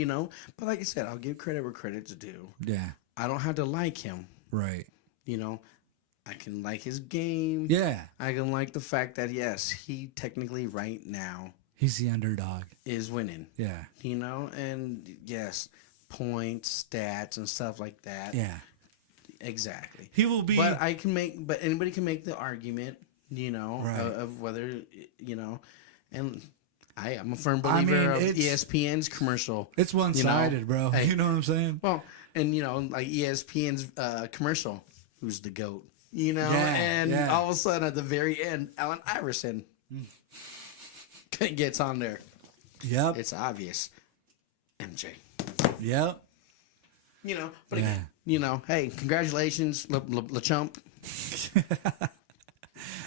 But like I said, I'll give credit where credit's due. Yeah. I don't have to like him. Right. I can like his game. Yeah. I can like the fact that, yes, he technically right now. He's the underdog. Is winning. Yeah. And yes, points, stats, and stuff like that. Yeah. Exactly. He will be. But anybody can make the argument, of whether, and I'm a firm believer of ESPN's commercial. It's one-sided, bro. You know what I'm saying? Well, and, like ESPN's commercial, who's the GOAT, all of a sudden at the very end, Allen Iverson gets on there. Yep. It's obvious. MJ. Yep. But again, hey, congratulations, LeChump.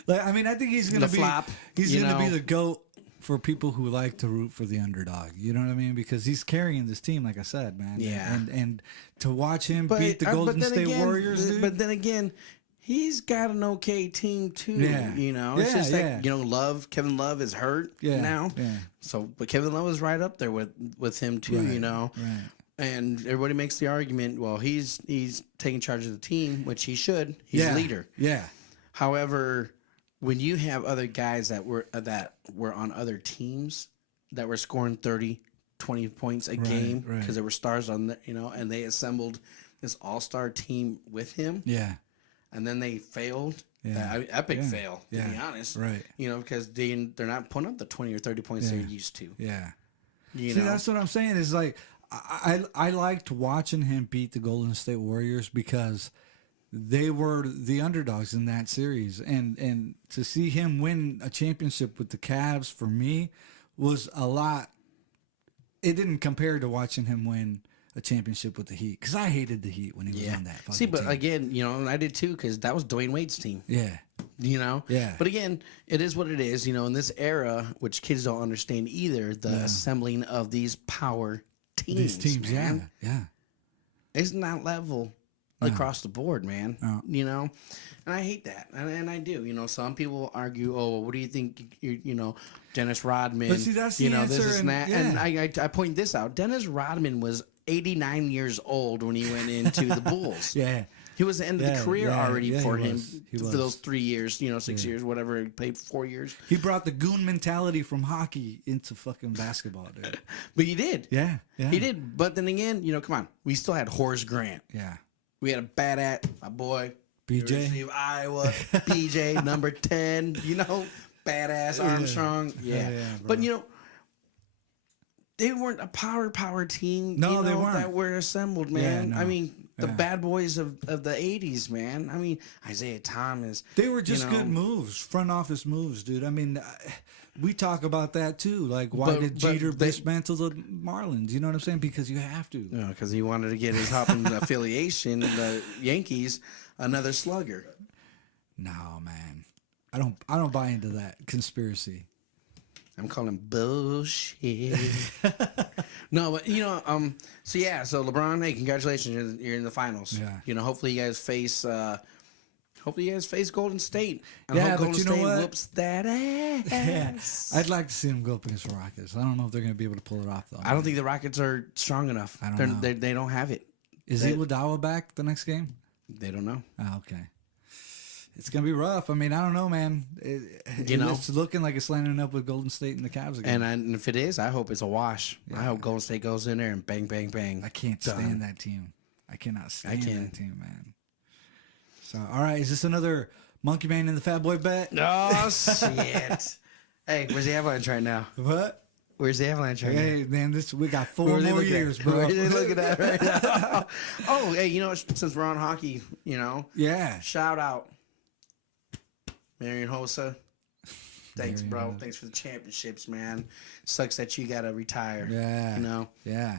I mean, I think he's gonna be gonna be the GOAT for people who like to root for the underdog. You know what I mean? Because he's carrying this team, like I said, man. Yeah. And to watch him beat the Golden State Warriors, dude. But then again, he's got an okay team too. Yeah. It's just like Kevin Love is hurt now. Yeah. So, but Kevin Love is right up there with him too. Right. And everybody makes the argument, well, he's taking charge of the team, which he should. He's a leader. Yeah. However, when you have other guys that were on other teams that were scoring 30, 20 points a game because there were stars on the, and they assembled this all-star team with him. Yeah. And then they failed. Yeah. Epic fail, to be honest. Right. Because they're not putting up the 20 or 30 points they're used to. Yeah. See, that's what I'm saying is like, I liked watching him beat the Golden State Warriors because they were the underdogs in that series, and to see him win a championship with the Cavs for me was a lot. It didn't compare to watching him win a championship with the Heat because I hated the Heat when he was on that. See, but team. Again, and I did too because that was Dwayne Wade's team. Yeah. Yeah. But again, it is what it is. In this era, which kids don't understand either, the assembling of these power teams. These teams, man. Yeah. It's not level across the board, man. No. And I hate that, and I do. Some people argue, oh, well, what do you think? Dennis Rodman. But see, that's the answer. This and that. And I point this out. Dennis Rodman was 89 years old when he went into the Bulls. Yeah. He was the end of the career already for him for those 3 years, 6 years, whatever. He played 4 years. He brought the goon mentality from hockey into fucking basketball, dude. But he did. Yeah. He did. But then again, come on. We still had Horace Grant. Yeah. We had a badass, my boy. BJ. University of Iowa. BJ, number 10. Badass Armstrong. Yeah. But, they weren't a power team. No, they weren't. That were assembled, man. Yeah, no. I mean, the bad boys of the 80s, man. I mean, Isaiah Thomas. They were just good moves, front office moves, dude. I mean, we talk about that too. Like, why did Jeter dismantle the Marlins? You know what I'm saying? Because you have to. No, because he wanted to get his Hoppin affiliation, the Yankees, another slugger. No, man. I don't buy into that conspiracy. I'm calling bullshit. No, but so LeBron, hey, congratulations, you're in the finals. Yeah. Hopefully you guys face Golden State. I Yeah, hope Golden but you know State what? whoops that ass. Yeah, I'd like to see them go up against the Rockets. I don't know if they're going to be able to pull it off though. I don't think the Rockets are strong enough. I don't know. They don't have it. Is Iguodala back the next game? They don't know. Oh, okay. It's going to be rough. I mean, I don't know, man. It's looking like it's lining up with Golden State and the Cavs again. And if it is, I hope it's a wash. Yeah. I hope Golden State goes in there and bang, bang, bang. I can't stand that team. I cannot stand that team, man. So, all right. Is this another Monkey Man in the Fatboy bet? Oh, shit. Hey, where's the Avalanche right now? What? Where's the Avalanche right now? Hey, man, we got 4 more years, bro. Where are they looking at right now? Oh, hey, since we're on hockey, Yeah. Shout out. Marian Hossa. Thanks, bro. Thanks for the championships, man. Sucks that you got to retire. Yeah. Yeah.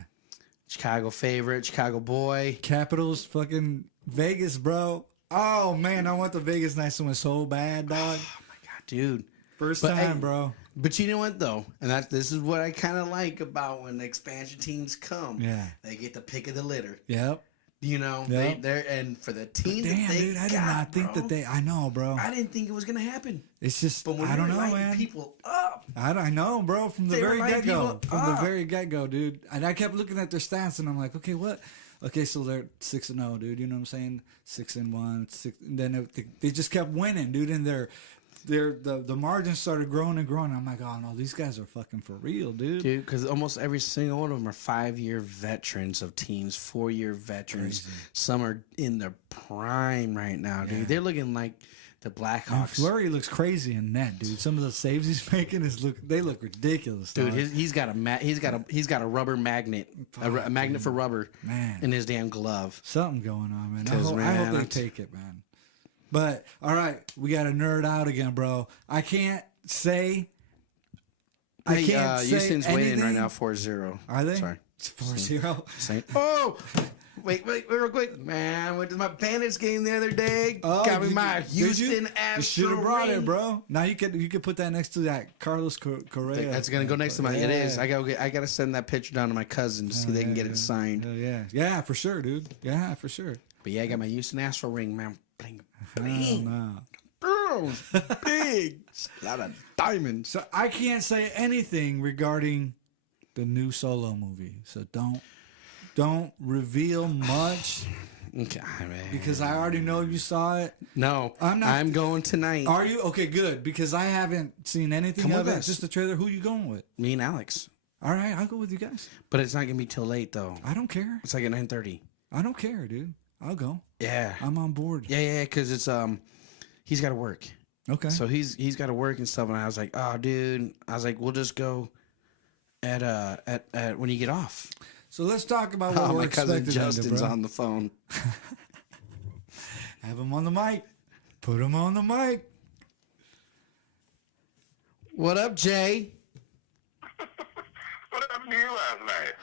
Chicago favorite, Chicago boy. Capitals, fucking Vegas, bro. Oh, man, I want the Vegas Knights to win so bad, dog. Oh, my God, dude. First time, bro. But you know what, though? And this is what I kind of like about when the expansion teams come. Yeah. They get the pick of the litter. Yep. They're and for the team damn, that they dude, I did not think that they. I know, bro. I didn't think it was gonna happen. It's just but when I don't know, lighting man. People up. I know, bro. From the very get go, dude. And I kept looking at their stats, and I'm like, okay, what? Okay, so they're 6-0, dude. You know what I'm saying? 6-1, 6. And then they just kept winning, dude. And the margin started growing and growing. I'm like, oh no, these guys are fucking for real, dude. Dude, because almost every single one of them are 5-year veterans of teams, 4-year veterans. Crazy. Some are in their prime right now, dude. Yeah. They're looking like the Blackhawks. And Fleury looks crazy in net, dude. Some of the saves he's making they look ridiculous, dude. He's got a rubber magnet, a magnet for rubber, man, in his damn glove. Something going on, man. I hope they take it, man. But, all right, we got to nerd out again, bro. I can't say Houston's winning right now 4-0. Are they? Sorry. It's 4-0. Oh! Wait, real quick. Man, went to my Bandits game the other day. Oh, got me my Houston Astros. You should have brought it, bro. Now you could put that next to that Carlos Correa. That's going to go next to my... Yeah. It is. I got to send that picture down to my cousin to see if they can get it signed. Yeah, for sure, dude. Yeah, for sure. But yeah, I got my Houston Astro ring, man. Bling, bling. No. Girls, big, a lot of diamonds. So I can't say anything regarding the new Solo movie. So don't reveal much. Okay, man. Because I already know you saw it. No, I'm going tonight. Are you? Okay, good. Because I haven't seen anything of it. Just the trailer. Who you going with? Me and Alex. All right, I'll go with you guys. But it's not gonna be till late though. I don't care. It's like at 9:30. I don't care, dude. I'll go. Yeah, I'm on board. Yeah, because it's he's got to work. Okay. So he's got to work and stuff, and I was like, oh, dude. I was like, we'll just go at when you get off. So let's talk about what we're expecting. My cousin Justin's on the phone. Have him on the mic. Put him on the mic. What up, Jay? What happened to you last night?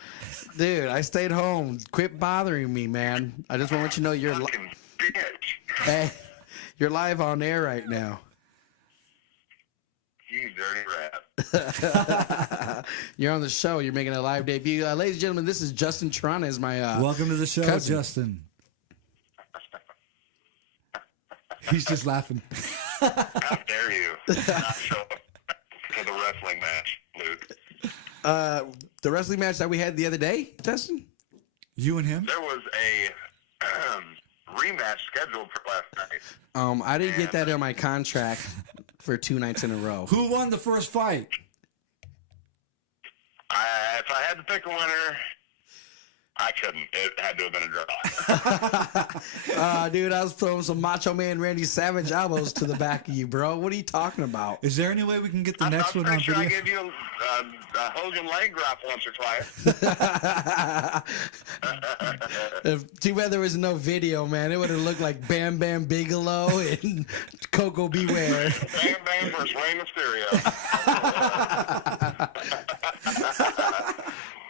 Dude, I stayed home. Quit bothering me, man. I just want to let you know you're hey, you're live on air right now. You dirty rat. You're on the show. You're making a live debut. Ladies and gentlemen, this is Justin Toronto. Is my welcome to the show, cousin. Justin. He's just laughing. How dare you not show up to the wrestling match, Luke? The wrestling match that we had the other day, Justin? You and him? There was a rematch scheduled for last night. I didn't get that in my contract for 2 nights in a row. Who won the first fight? If I had to pick a winner, I couldn't. It had to have been a draw. Dude, I was throwing some Macho Man Randy Savage elbows to the back of you, bro. What are you talking about? Is there any way we can get the next one on video? I'm pretty sure I gave you a Hogan leg drop once or twice. Too bad there was no video, man. It would have looked like Bam Bam Bigelow and Coco Beware. Bam Bam versus Rey Mysterio.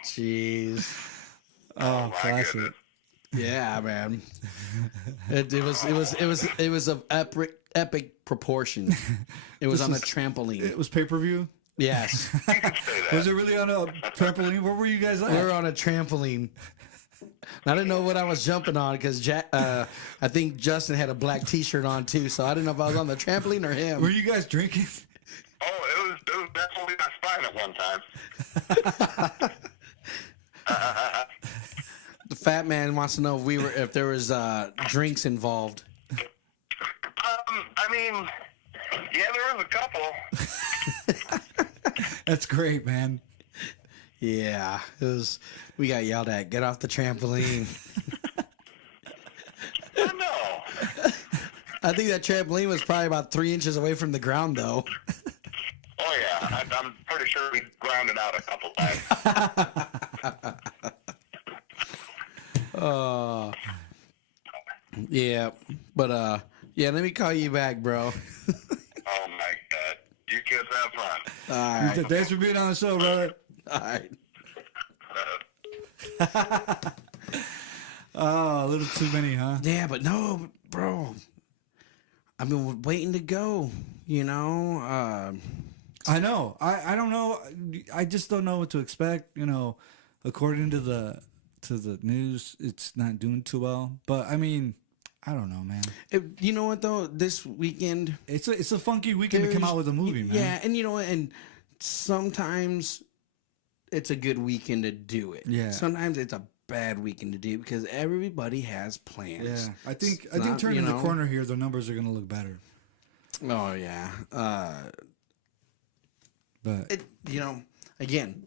Jeez. Oh, my classic. goodness. Yeah, man. It was of epic proportions. It was on a trampoline. It was pay-per-view? Yes. You can say that. Was it really on a trampoline? Where were you guys at? We were on a trampoline. I didn't know what I was jumping on because I think Justin had a black T-shirt on too, so I didn't know if I was on the trampoline or him. Were you guys drinking? Oh, it was definitely my spine at one time. The fat man wants to know if there was drinks involved. I mean, yeah, there was a couple. That's great, man. Yeah, it was. We got yelled at. Get off the trampoline. I know. I think that trampoline was probably about 3 inches away from the ground, though. Oh yeah, I'm pretty sure we grounded out a couple times. Yeah, but yeah. Let me call you back, bro. Oh my God, you kids have fun. All right, Thanks for being on the show, brother. all right. Oh, a little too many, huh? Yeah, but no, bro. I've been waiting to go. You know. I know. I don't know. I just don't know what to expect. You know, according to the news, it's not doing too well. But I mean, I don't know, man. You know what though? This weekend, It's a funky weekend to come out with a movie, man. yeah, and you know, and sometimes it's a good weekend to do it. Yeah. Sometimes it's a bad weekend to do it because everybody has plans. Yeah. I think not, turning you the know. corner here, the numbers are gonna look better. Oh yeah. But You know, again,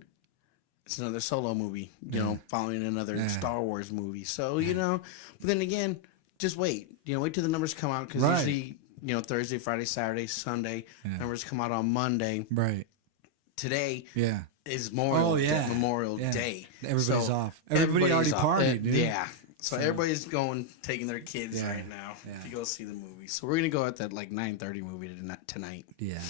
it's another solo movie. You know, following another Star Wars movie. So you know, but then again, just wait. You know, wait till the numbers come out because Right. usually, you know, Thursday, Friday, Saturday, Sunday, numbers come out on Monday. right. Today Yeah. is Memorial Yeah. Day. Everybody's So off. Everybody already off. partied, dude. Yeah. So everybody's taking their kids right now to go see the movie. So we're gonna go at that like 9:30 movie tonight. Yeah.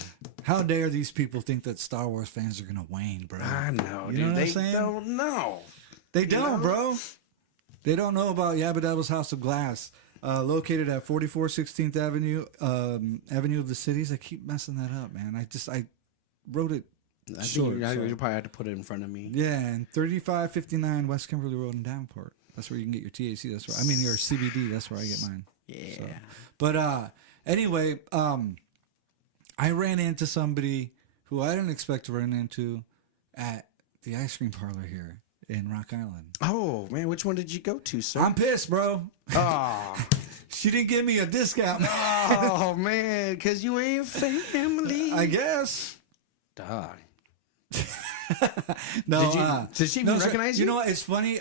How dare these people think that Star Wars fans are gonna wane, bro? I know, You dude. know what I'm They saying? don't know. They don't, know? bro. They don't know about Yabba Dabba's House of Glass, located at 44 16th Avenue, Avenue of the Cities. I keep messing that up, man. I wrote it I short. think so- you probably have to put it in front of me. Yeah, and 3559 West Kimberly Road in Davenport. That's where you can get your THC. That's where your CBD. That's where I get mine. Yeah. So. But anyway, I ran into somebody who I didn't expect to run into at the ice cream parlor here in Rock Island. Oh man, which one did you go to, sir? I'm pissed, bro. Oh, She didn't give me a discount. oh man, because you ain't family. I guess. Dog. No, did she no, recognize you? You know what? It's funny.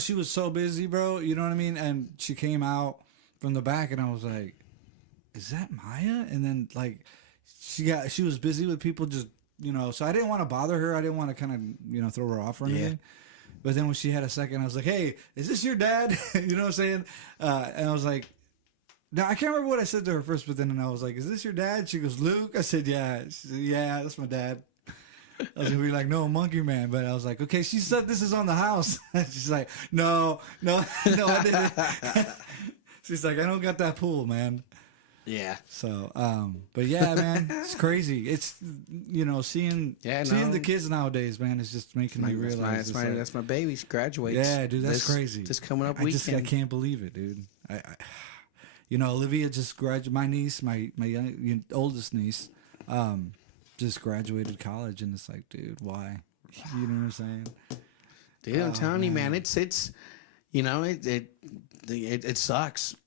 She was so busy, bro. You know what I mean? And she came out from the back, and I was like, "Is that Maya?" And then like, she was busy with people, just So I didn't want to bother her. I didn't want to kind of throw her off or anything. But then when she had a second, I was like, "Hey, is this your dad?" You know what I'm saying? And I was like, "No, I can't remember what I said to her first." But then I was like, "Is this your dad?" She goes, "Luke." I said, "Yeah." She said, "Yeah, that's my dad." I was like, no, Monkey Man. But I was like, okay, she said this is on the house. She's like, no, I didn't. She's like, I don't got that pool, man. Yeah. So, but yeah, man, it's crazy. It's, seeing the kids nowadays, man, is just making me realize. That's my baby. She graduates. Yeah, dude, that's crazy. Just coming up I weekend. can't believe it, dude. Olivia just graduated. My niece, my oldest niece, just graduated college, and it's like, dude, why? You know what I'm saying? Dude, I'm telling you, man, it sucks.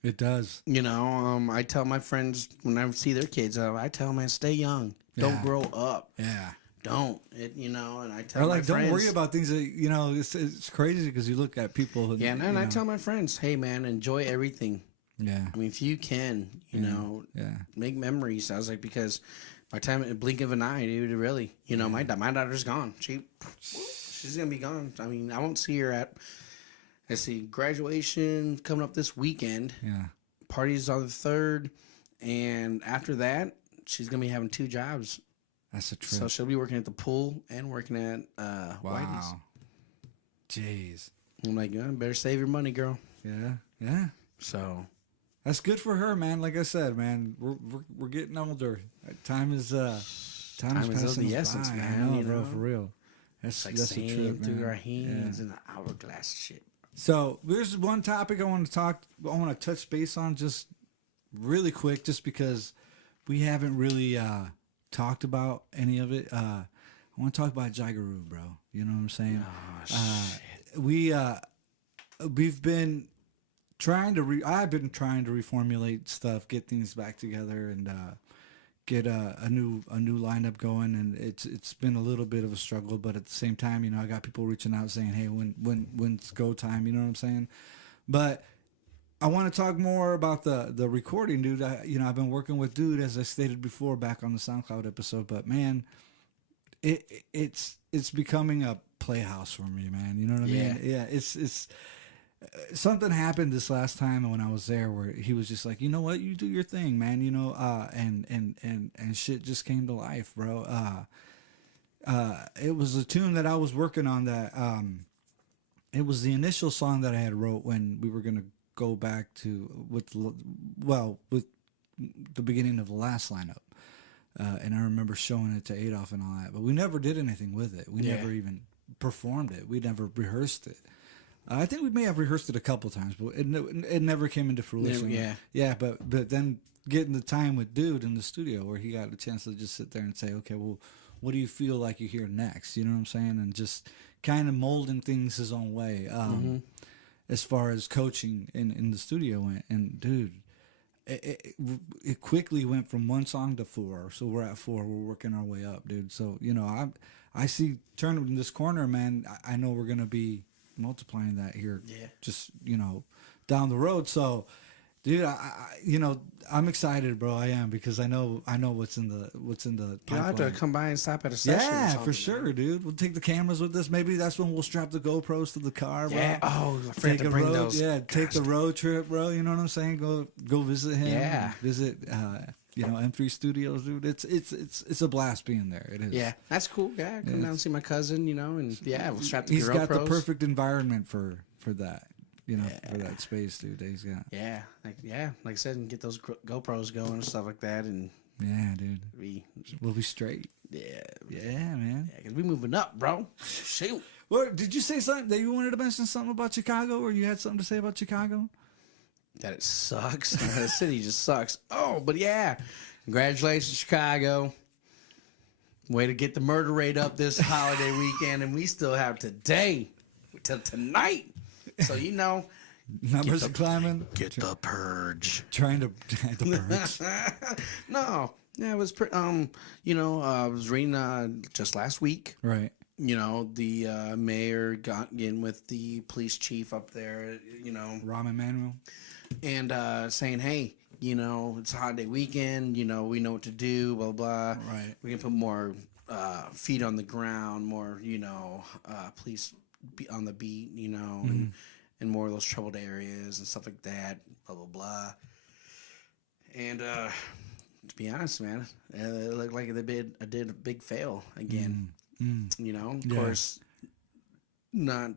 It does. I tell my friends when I see their kids, I tell them, man, stay young. Don't grow up. Yeah. Don't. And I tell Or my like, friends. don't worry about things that, it's crazy because you look at people. Yeah, and I tell my friends, hey, man, enjoy everything. Yeah. I mean, if you can, make memories. I was like, because by the time, a blink of an eye, dude, really, my daughter's gone. She's going to be gone. I mean, I won't see her at let's see, graduation coming up this weekend. Yeah. Parties on the 3rd. And after that, she's going to be having 2 jobs. That's a trip. So she'll be working at the pool and working at Whitey's. Wow. Jeez. I'm like, better save your money, girl. Yeah. Yeah. So that's good for her, man. Like I said, man, we're getting older. Time is passing of the us essence, by. man. I know, bro, for real. That's like that's a sand trip, through man. our hands and the hourglass shit. So there's one topic I want to touch base on just really quick, just because we haven't really talked about any of it. I want to talk about Jagaru, bro. You know what I'm saying? Oh, shit. We've been trying to I've been trying to reformulate stuff, get things back together, and get a new lineup going. And it's been a little bit of a struggle, but at the same time, I got people reaching out saying, "Hey, when's go time?" You know what I'm saying? But I want to talk more about the recording, dude. I've been working with Dude, as I stated before, back on the SoundCloud episode. But man, it's becoming a playhouse for me, man. You know what I mean? Yeah. It's something happened this last time when I was there where he was just like, you know what, you do your thing, man. And shit just came to life, bro. It was a tune that I was working on that. It was the initial song that I had wrote when we were gonna go back with the beginning of the last lineup. And I remember showing it to Adolf and all that, but we never did anything with it. We never even performed it. We never rehearsed it. I think we may have rehearsed it a couple times, but it never came into fruition. Yeah. But then getting the time with Dude in the studio where he got a chance to just sit there and say, okay, well, what do you feel like you hear next? You know what I'm saying? And just kind of molding things his own way. As far as coaching in the studio went. And dude, it quickly went from 1 song to 4. So we're at 4. We're working our way up, dude. So, I see turning this corner, man. I know we're going to be multiplying that here. Yeah. Just, down the road. So, dude, I'm excited, bro. I am, because I know what's in the pipeline. You'll have to come by and stop at a session. Yeah, for sure, dude. We'll take the cameras with us. Maybe that's when we'll strap the GoPros to the car, bro. Yeah. Oh, I forgot to bring those. Yeah, take the road trip, bro. You know what I'm saying? Go visit him. Yeah. Visit M3 Studios, dude. It's a blast being there. It is. Yeah, that's cool. Yeah, come down and see my cousin, and we'll strap the GoPros. He's got the perfect environment for that. For that space, dude. He's got. Yeah, like I said, and get those GoPros going and stuff like that, and yeah, dude, we'll be straight. Yeah, man. Yeah, because we moving up, bro. Shoot. What did you say? Something that you wanted to mention something about Chicago, or you had something to say about Chicago? That it sucks. The city just sucks. Oh, but yeah, congratulations, Chicago. Way to get the murder rate up this holiday weekend, and we still have today till tonight. So numbers are climbing. Get the purge. Trying to the purge. No, yeah, it was pretty. I was reading just last week. Right. The mayor got in with the police chief up there. Rahm Emanuel, and saying, hey, it's a holiday weekend. We know what to do. Blah blah. Right. We can put more feet on the ground. More, police on the beat, and more of those troubled areas and stuff like that, blah blah blah. And to be honest, man, it looked like they did a big fail again. Of course, not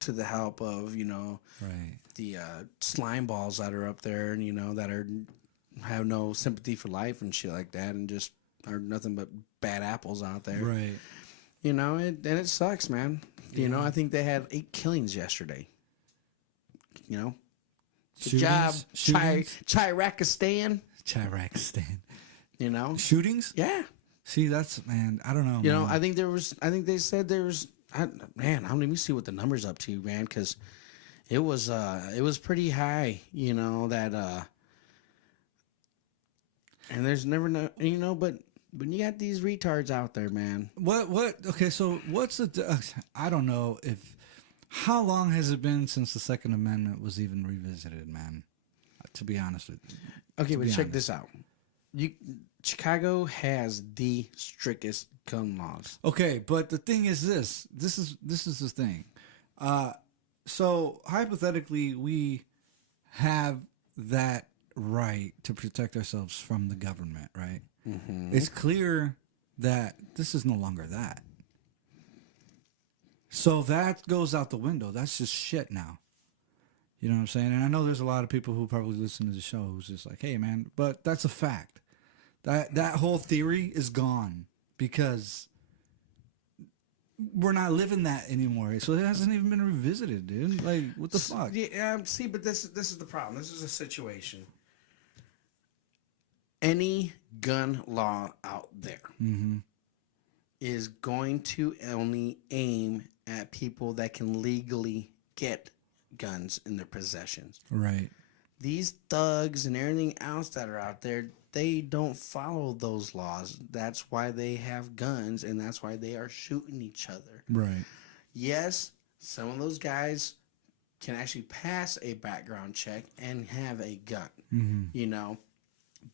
to the help of right, the slime balls that are up there, and that have no sympathy for life and shit like that, and just are nothing but bad apples out there, right. And it sucks, man. I think they had 8 killings yesterday. Good job, Chiraqistan. Shootings? Yeah. See, that's, man, I don't know. Man. I think they said there was, man, let me see what the number's up to, man, because it was pretty high, that, and there's never no, but you got these retards out there, man. Okay, so what's I don't know how long has it been since the Second Amendment was even revisited, man? To be honest with you. Okay, but check this out. Chicago has the strictest gun laws. Okay, but the thing is this is the thing. So hypothetically, we have that right to protect ourselves from the government, right? Mm-hmm. It's clear that this is no longer that. So that goes out the window. That's just shit now. You know what I'm saying? And I know there's a lot of people who probably listen to the show who's just like, hey, man, but that's a fact. That whole theory is gone because we're not living that anymore. So it hasn't even been revisited, dude. Like, what the fuck? Yeah, see, but this is the problem. This is a situation. Any gun law out there is going to only aim at people that can legally get guns in their possessions. Right. These thugs and everything else that are out there, they don't follow those laws. That's why they have guns, and that's why they are shooting each other. Right. Yes, some of those guys can actually pass a background check and have a gun, you know,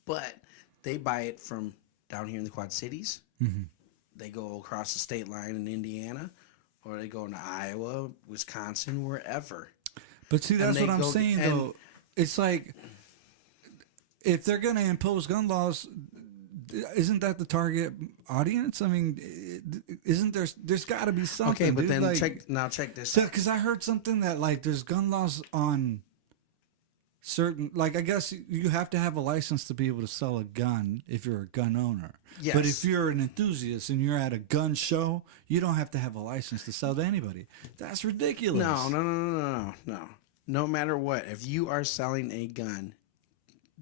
but they buy it from down here in the Quad Cities. They go across the state line in Indiana, or they go into Iowa, Wisconsin, wherever. But see, that's what I'm saying, though. It's like, if they're going to impose gun laws, isn't that the target audience? I mean, isn't there's got to be something. Okay, but dude. then like, check this out. Because I heard something that, like, there's gun laws on certain, like, I guess you have to have a license to be able to sell a gun if you're a gun owner. Yes. But if you're an enthusiast and you're at a gun show, you don't have to have a license to sell to anybody. That's ridiculous. No. No matter what, if you are selling a gun,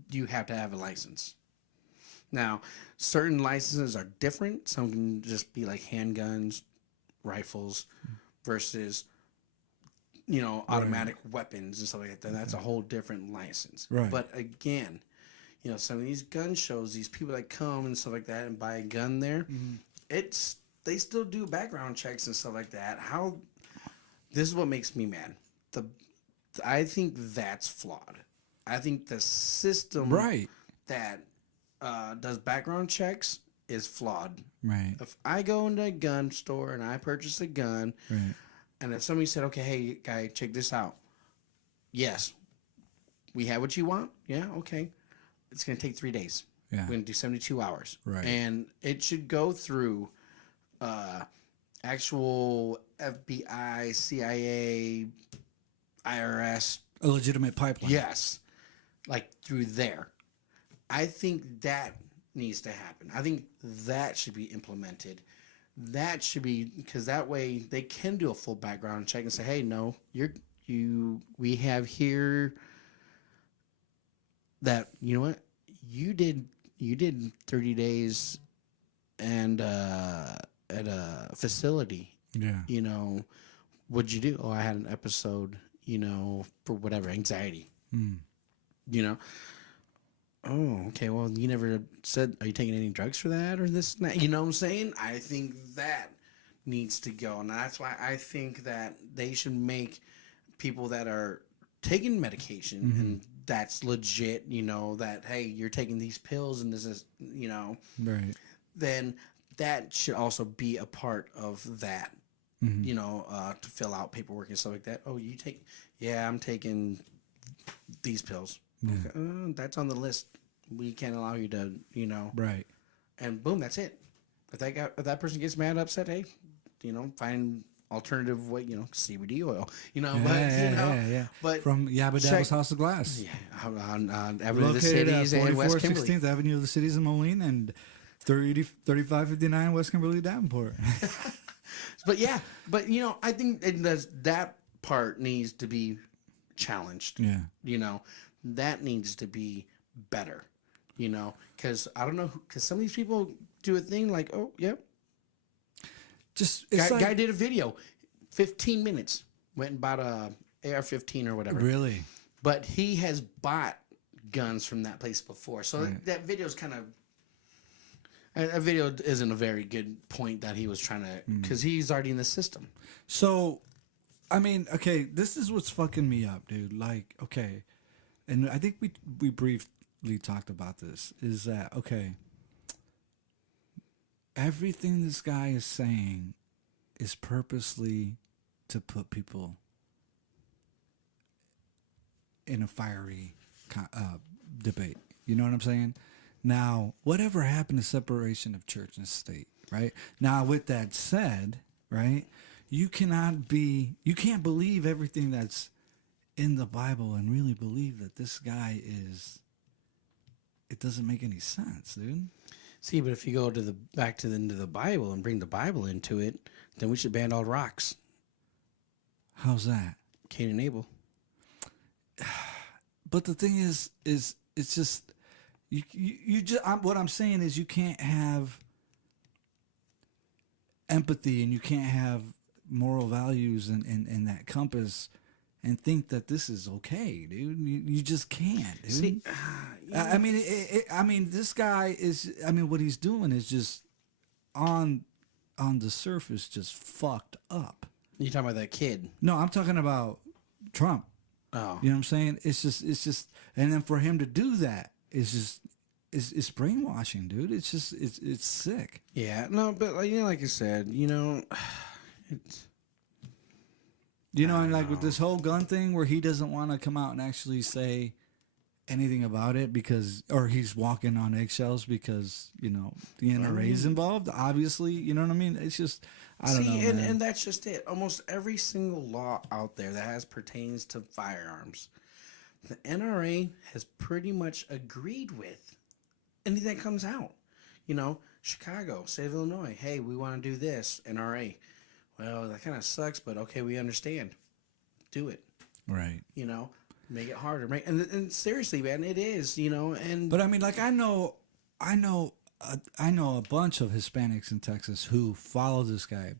you have to have a license. Now, certain licenses are different. Some can just be like handguns, rifles, versus, you know, automatic weapons and stuff like that. That's a whole different license. Right. But again, you know, some of these gun shows, these people that come and stuff like that and buy a gun there, they still do background checks and stuff like that. This is what makes me mad. I think that's flawed. I think the system that does background checks is flawed. Right. If I go into a gun store and I purchase a gun, and if somebody said, okay, hey, guy, check this out. Yes, we have what you want. Yeah, okay. It's going to take 3 days. Yeah. We're going to do 72 hours. Right. And it should go through actual FBI, CIA, IRS. A legitimate pipeline. Yes. Like through there. I think that needs to happen. I think that should be implemented. That should be, because that way they can do a full background check and say, hey, no, we have here that, you know what, you did 30 days and at a facility. Yeah. You know, what'd you do? Oh, I had an episode, you know, for whatever, anxiety. You know? Oh, okay. Well, you never said, are you taking any drugs for that or this and that? You know what I'm saying? I think that needs to go. And that's why I think that they should make people that are taking medication and that's legit, you know, that, hey, you're taking these pills and this is, you know, then that should also be a part of that, you know, to fill out paperwork and stuff like that. Oh, I'm taking these pills. Okay, that's on the list. We can't allow you to, you know. Right. And boom, that's it. If that person gets mad, upset, hey, you know, find alternative way, you know, CBD oil, you know. But from Yabba Dabba's House of Glass. Yeah, on Avenue of the Cities and West Kimberly. 16th Avenue of the Cities in Moline and 3559 West Kimberly Davenport. But you know, I think that part needs to be challenged. Yeah. You know, that needs to be better, you know, because I don't know, because some of these people do a thing like, oh, yep. Just guy did a video, 15 minutes, went and bought a AR-15 or whatever. Really? But he has bought guns from that place before, so that video is kind of. That video isn't a very good point that he was trying to, because he's already in the system. So, I mean, okay, this is what's fucking me up, dude. Like, okay, and I think we briefly talked about this, is that, okay, everything this guy is saying is purposely to put people in a fiery debate. You know what I'm saying? Now, whatever happened to separation of church and state, right? Now, with that said, right, you can't believe everything that's in the Bible and really believe that this guy is. It doesn't make any sense, dude. See, but if you go to back to into the Bible and bring the Bible into it, then we should ban all rocks. How's that? Cain and Abel. But the thing is it's just you just what I'm saying is you can't have empathy and you can't have moral values in that compass and think that this is okay, dude. You just can't, dude. See, I mean, I mean, this guy is. I mean, what he's doing is just on the surface, just fucked up. You talking about that kid? No, I'm talking about Trump. Oh, You know what I'm saying? It's just, and then for him to do that is just, it's brainwashing, dude. It's just, it's sick. yeah. No, but like I said, it's. You know, and like with this whole gun thing where he doesn't want to come out and actually say anything about it or he's walking on eggshells because, the NRA is involved, obviously, you know what I mean? It's just, I don't know. And that's just it. Almost every single law out there that pertains to firearms, the NRA has pretty much agreed with anything that comes out. Chicago, state of Illinois, hey, we want to do this, NRA. Well, that kind of sucks, but okay, we understand. Do it. Right. Make it harder. And seriously, man, it is. And but I mean, like I know a bunch of Hispanics in Texas who follow this guy,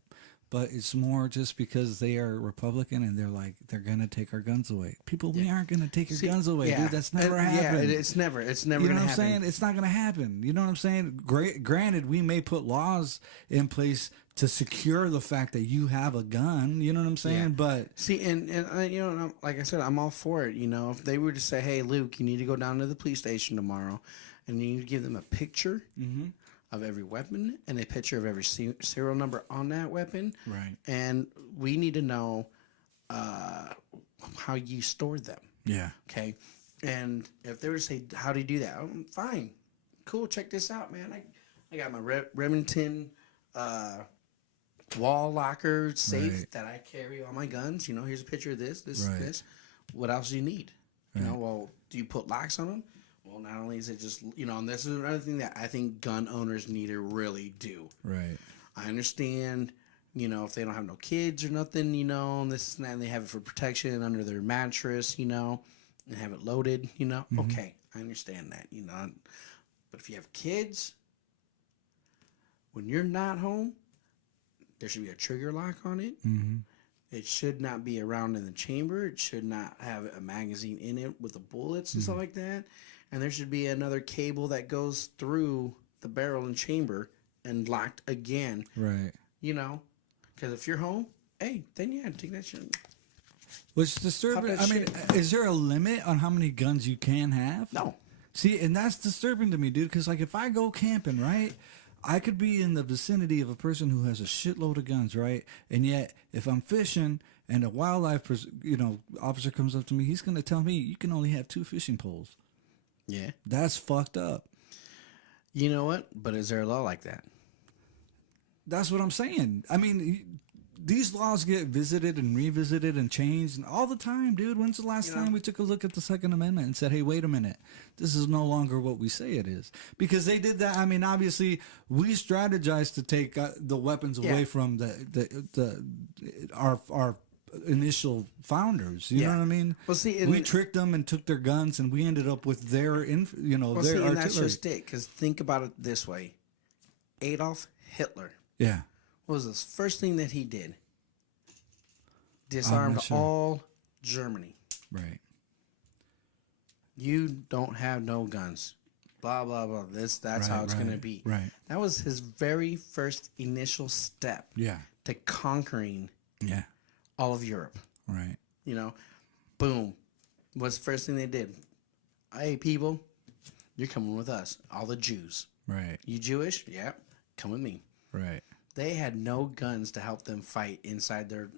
but it's more just because they are Republican and they're gonna take our guns away. People, we aren't gonna take your guns away, dude. That's never happened. Yeah, it's never. You know what I'm saying? It's not gonna happen. You know what I'm saying? Granted, we may put laws in place to secure the fact that you have a gun, you know what I'm saying? Yeah. But see, and like I said, I'm all for it. If they were to say, "Hey, Luke, you need to go down to the police station tomorrow, and you need to give them a picture of every weapon and a picture of every serial number on that weapon, right? And we need to know how you stored them." Yeah. Okay. And if they were to say, "How do you do that?" Fine, cool. Check this out, man. I got my Remington. Wall locker safe that I carry all my guns. Here's a picture of this. What else do you need? Well, do you put locks on them? Well, not only is it just, and this is another thing that I think gun owners need to really do. Right. I understand, if they don't have no kids or nothing, and this and that, and they have it for protection under their mattress, and have it loaded, Okay, I understand that, But if you have kids, when you're not home, there should be a trigger lock on it. Mm-hmm. It should not be around in the chamber. It should not have a magazine in it with the bullets and stuff like that. And there should be another cable that goes through the barrel and chamber and locked again. Right. Because if you're home, hey, then yeah, take that shit. What's disturbing? I mean, is there a limit on how many guns you can have? No. See, and that's disturbing to me, dude. Because like, if I go camping, right, I could be in the vicinity of a person who has a shitload of guns, right? And yet, if I'm fishing and a wildlife, officer comes up to me, he's going to tell me you can only have 2 fishing poles. Yeah. That's fucked up. You know what? But is there a law like that? That's what I'm saying. I mean, these laws get visited and revisited and changed and all the time, dude. When's the last time we took a look at the Second Amendment and said, hey, wait a minute, this is no longer what we say it is? Because they did that. I mean, obviously, we strategized to take the weapons away from our initial founders. You know what I mean? Well, see, we tricked them and took their guns, and we ended up with their, their artillery. And that's just it. Because think about it this way: Adolf Hitler. Yeah. What was the first thing that he did? Disarmed all Germany. Right. You don't have no guns. Blah blah blah. That's how it's gonna be. Right. That was his very first initial step. Yeah. To conquering. Yeah. All of Europe. Right. Boom. What's the first thing they did? Hey people, you're coming with us. All the Jews. Right. You Jewish? Yeah. Come with me. Right. They had no guns to help them fight inside their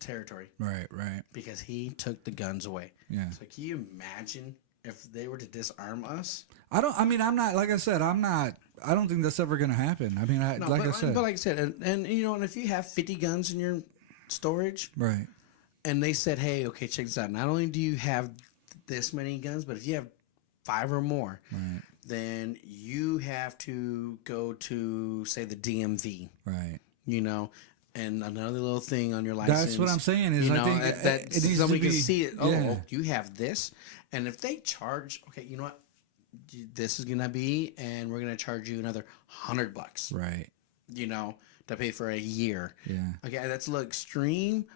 territory. Right. Because he took the guns away. Yeah. So can you imagine if they were to disarm us? I'm not, like I said, I don't think that's ever going to happen. I mean, But like I said, and you know, and if you have 50 guns in your storage, right. and they said, hey, okay, check this out. Not only do you have this many guns, but if you have 5 or more, Right. then you have to go to, say, the DMV. Right. You know, and another little thing on your license. That's what I'm saying. Is I think that it needs somebody to be, can see it. Oh, yeah. you have this, and if they charge, okay, you know what, this is gonna be, and we're gonna charge you another $100. Right. You know, to pay for a year. Yeah. Okay, that's a little extreme,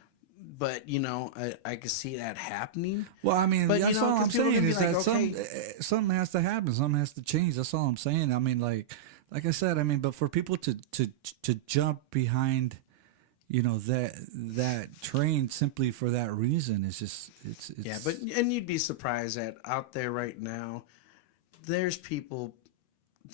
but you know, I can see that happening. Well, I mean, but, that's you know, all I'm 'cause people are saying gonna is be that like, something has to happen. Something has to change. That's all I'm saying. I mean, like I said, I mean, but for people to jump behind, you know, that train simply for that reason is just it's Yeah, but and you'd be surprised that out there right now, there's people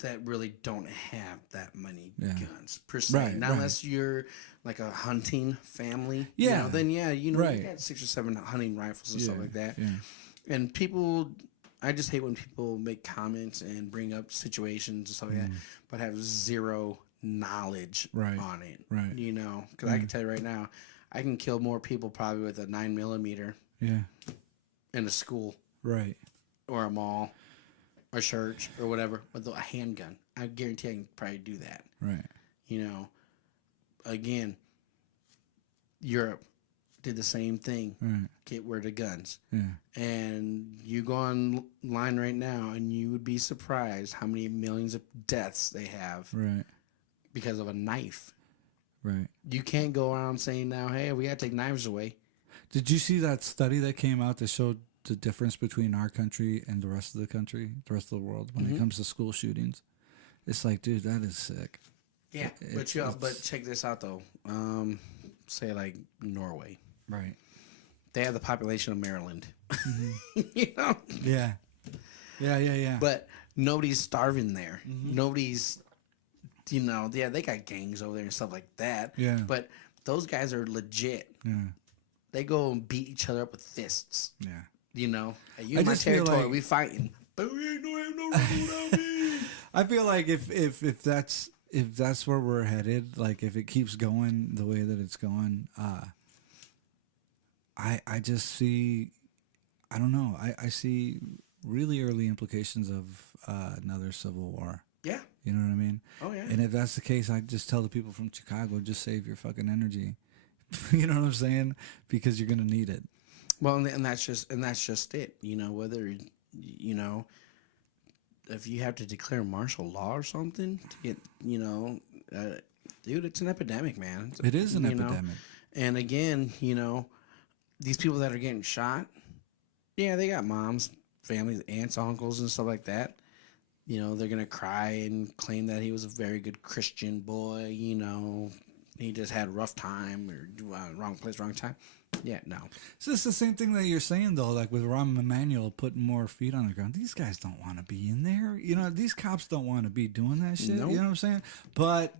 that really don't have that many guns per se. Right, now, right. unless you're like a hunting family, Yeah. you know, then you know, Right. you got 6 or 7 hunting rifles and stuff like that. Yeah. And people, I just hate when people make comments and bring up situations and stuff like that, but have zero knowledge Right, on it. right. You know, because I can tell you right now, I can kill more people probably with a 9mm Yeah. in a school Right. or a mall or church or whatever with a handgun. I guarantee I can probably do that. Right. You know, again, Europe did the same thing. Right. Get rid of guns. Yeah. And you go online right now and you would be surprised how many millions of deaths they have Right. because of a knife. Right. You can't go around saying now, hey, we got to take knives away. Did you see that study that came out that showed the difference between our country and the rest of the country, the rest of the world, when it comes to school shootings? It's like, dude, that is sick. Yeah, but check this out though. Say like Norway. Right. They have the population of Maryland. You know? Yeah. Yeah. But nobody's starving there. Nobody's, you know, yeah, they got gangs over there and stuff like that. Yeah. But those guys are legit. Yeah. They go and beat each other up with fists. Yeah. You know? Hey, you I in my just feel territory, like- we fighting. But we ain't no rubber without me. I feel like if that's where we're headed, like if it keeps going the way that it's going, I just see, I don't know, I see really early implications of another civil war. Yeah. You know what I mean? Oh, yeah. And if that's the case, I just tell the people from Chicago, just save your fucking energy. You know what I'm saying? Because you're gonna need it. Well, and that's just it. You know, whether, you know, if you have to declare martial law or something to get, you know, dude, it's an epidemic, man. It is an you know? epidemic. And again, you know, these people that are getting shot, yeah, they got moms, families, aunts, uncles, and stuff like that. You know, they're going to cry and claim that he was a very good Christian boy, you know, he just had a rough time or wrong place, wrong time. Yeah, no. So it's the same thing that you're saying, though, like with Rahm Emanuel putting more feet on the ground. These guys don't want to be in there. You know, these cops don't want to be doing that shit. Nope. You know what I'm saying? But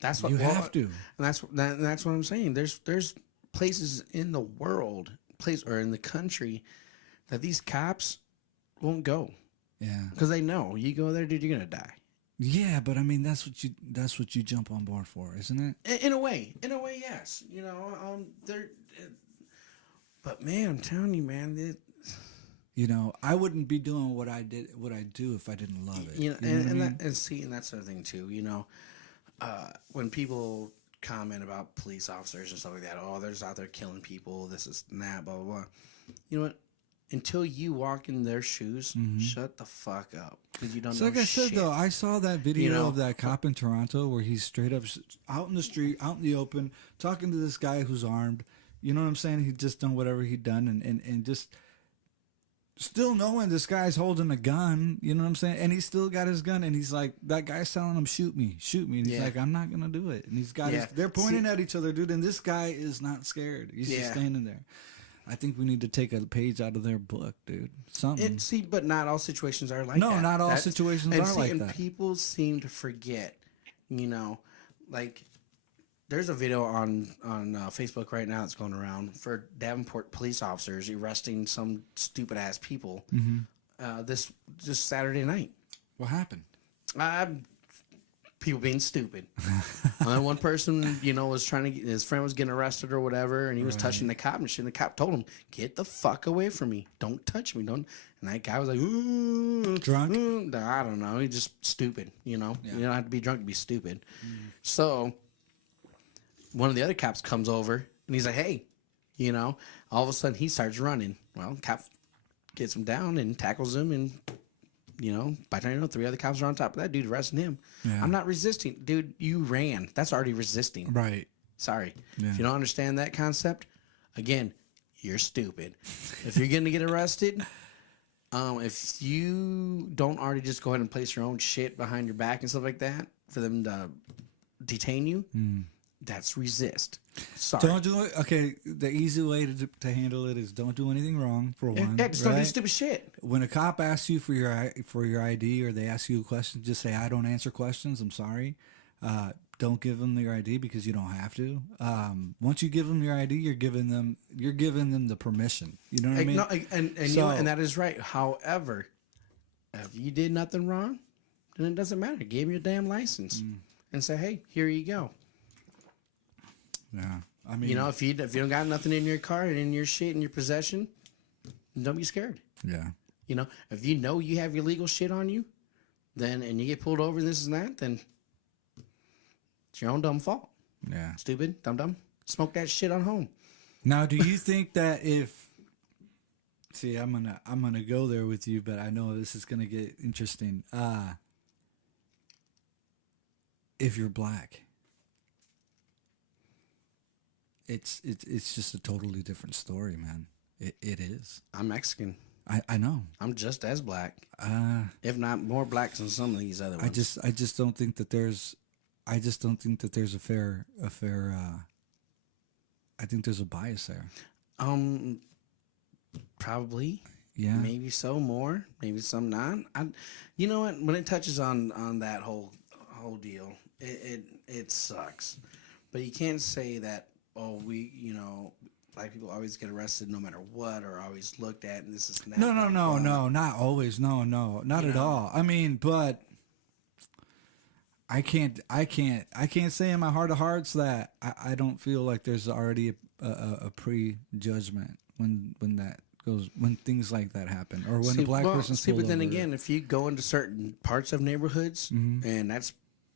that's what you have to. And that's what I'm saying. There's places in the world, or in the country, that these cops won't go. Yeah. Because they know you go there, dude, you're gonna die. Yeah, but I mean that's what you jump on board for, isn't it? In a way, yes. You know, but man, I'm telling you, man, You know, I wouldn't be doing what I do if I didn't love it. you know, You know what I mean? and that's the other thing too. You know, when people comment about police officers and stuff like that, oh, they're just out there killing people, this is that, blah blah blah. You know what? Until you walk in their shoes, shut the fuck up, because you don't know Like I said, shit. though, I saw that video You know? of that cop in Toronto where he's straight up out in the street, out in the open, talking to this guy who's armed. You know what I'm saying? He'd just done whatever he'd done and just still knowing this guy's holding a gun. You know what I'm saying? And he's still got his gun, and he's like, that guy's telling him, shoot me. And he's like, I'm not going to do it. And he's got they're pointing at each other, dude, and this guy is not scared. He's just standing there. I think we need to take a page out of their book, dude. Something. But not all situations are like that. No, not all situations are like and that. people seem to forget, you know, like There's a video on Facebook right now that's going around for Davenport police officers arresting some stupid ass people. This just Saturday night. What happened? People being stupid. One person, was trying to his friend was getting arrested or whatever, and he was touching the cop and shit. And the cop told him, "Get the fuck away from me! Don't touch me! Don't." And that guy was like, "Ooh, drunk? I don't know. He's just stupid. You don't have to be drunk to be stupid." So one of the other cops comes over and he's like, "Hey," all of a sudden he starts running. Well, cop gets him down and tackles him, and by the time you know, 3 other cops are on top of that dude arresting him. Yeah. I'm not resisting. Dude, you ran. That's already resisting. Right. Sorry. Yeah. If you don't understand that concept, again, you're stupid. If you're going to get arrested, if you don't already just go ahead and place your own shit behind your back and stuff like that for them to detain you, that's resist. Sorry. Don't do it. Okay, the easy way to handle it is don't do anything wrong, for one. Yeah, just don't do stupid shit. When a cop asks you for your ID or they ask you a question, just say, "I don't answer questions. I'm sorry." Don't give them your ID because you don't have to. Once you give them your ID, you're giving them the permission. You know what I mean? No, and that is right. However, if you did nothing wrong, then it doesn't matter. Give them your damn license and say, "Hey, here you go." Yeah, I mean, if you don't got nothing in your car and in your shit in your possession, don't be scared. Yeah. If you have your legal shit on you, and you get pulled over and this and that, then it's your own dumb fault. Yeah. Stupid, dumb. Smoke that shit on home. Now, do you think that see, I'm gonna go there with you, but I know this is gonna get interesting. If you're black, it's just a totally different story, man. It is. I'm Mexican. I know. I'm just as black, if not more black than some of these other ones. I just don't think that there's a fair. I think there's a bias there. Probably. Yeah. Maybe so more. Maybe some not. You know what? When it touches on that whole deal, it sucks. But you can't say that. Oh, black people always get arrested no matter what, or always looked at, and this is that. No, not always. No, not at all. I mean, but I can't say in my heart of hearts that I don't feel like there's already a prejudgment when things like that happen, or when a black person's pulled but then over. again, if you go into certain parts of neighborhoods, and that's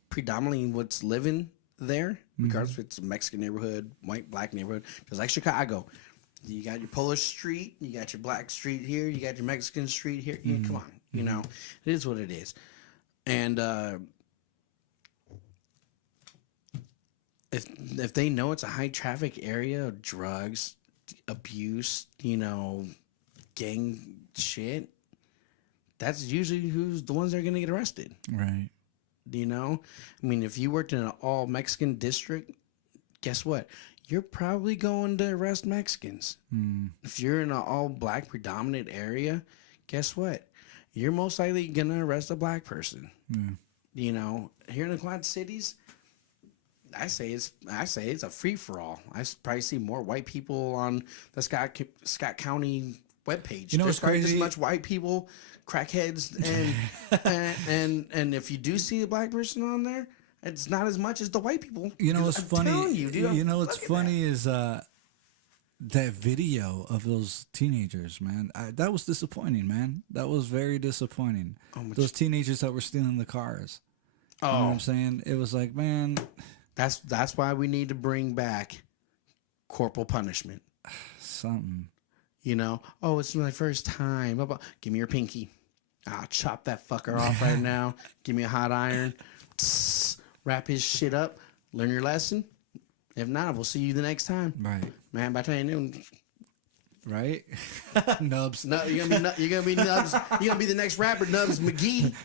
predominantly what's living there, regardless if it's a Mexican neighborhood, white, black neighborhood, just like Chicago. You got your Polish street, you got your black street here, you got your Mexican street here. Yeah, come on, it is what it is. And if they know it's a high traffic area of drugs, abuse, gang shit, that's usually who's the ones that are going to get arrested. Right. I mean, if you worked in an all Mexican district, guess what? You're probably going to arrest Mexicans. If you're in an all black predominant area, guess what? You're most likely going to arrest a black person. Here in the Quad Cities, I say it's a free for all. I probably see more white people on the Scott County webpage. There's crazy? Just as much white people, crackheads, and if you do see a black person on there, it's not as much as the white people. What's funny? What's funny is that video of those teenagers, man. That was disappointing, man. That was very disappointing. Those teenagers that were stealing the cars. You know what I'm saying? It was like, man. That's why we need to bring back corporal punishment. Something. It's my first time. Give me your pinky. I'll chop that fucker off right now. Give me a hot iron. Wrap his shit up. Learn your lesson. If not, we'll see you the next time. Right. Man, by the time you know. Right? Nubs. No, you're gonna be Nubs. You're gonna be the next rapper, Nubs McGee.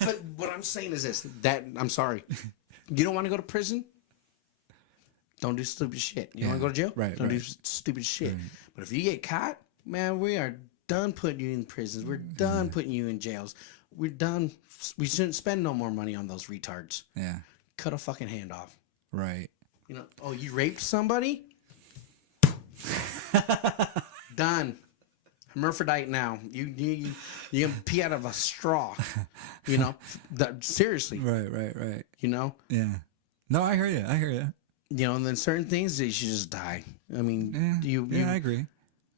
But what I'm saying is this: that I'm sorry. You don't want to go to prison? Don't do stupid shit. You don't want to go to jail? Right. Don't do stupid shit. Right. But if you get caught, man, we are done putting you in prisons. We're done putting you in jails. We're done. We shouldn't spend no more money on those retards. Yeah. Cut a fucking hand off. Right. You know, oh, you raped somebody? Done. Hermaphrodite now. You can pee out of a straw. You know, seriously. Right. You know. Yeah. No, I hear you. You know, and then certain things they should just die. I mean, I agree.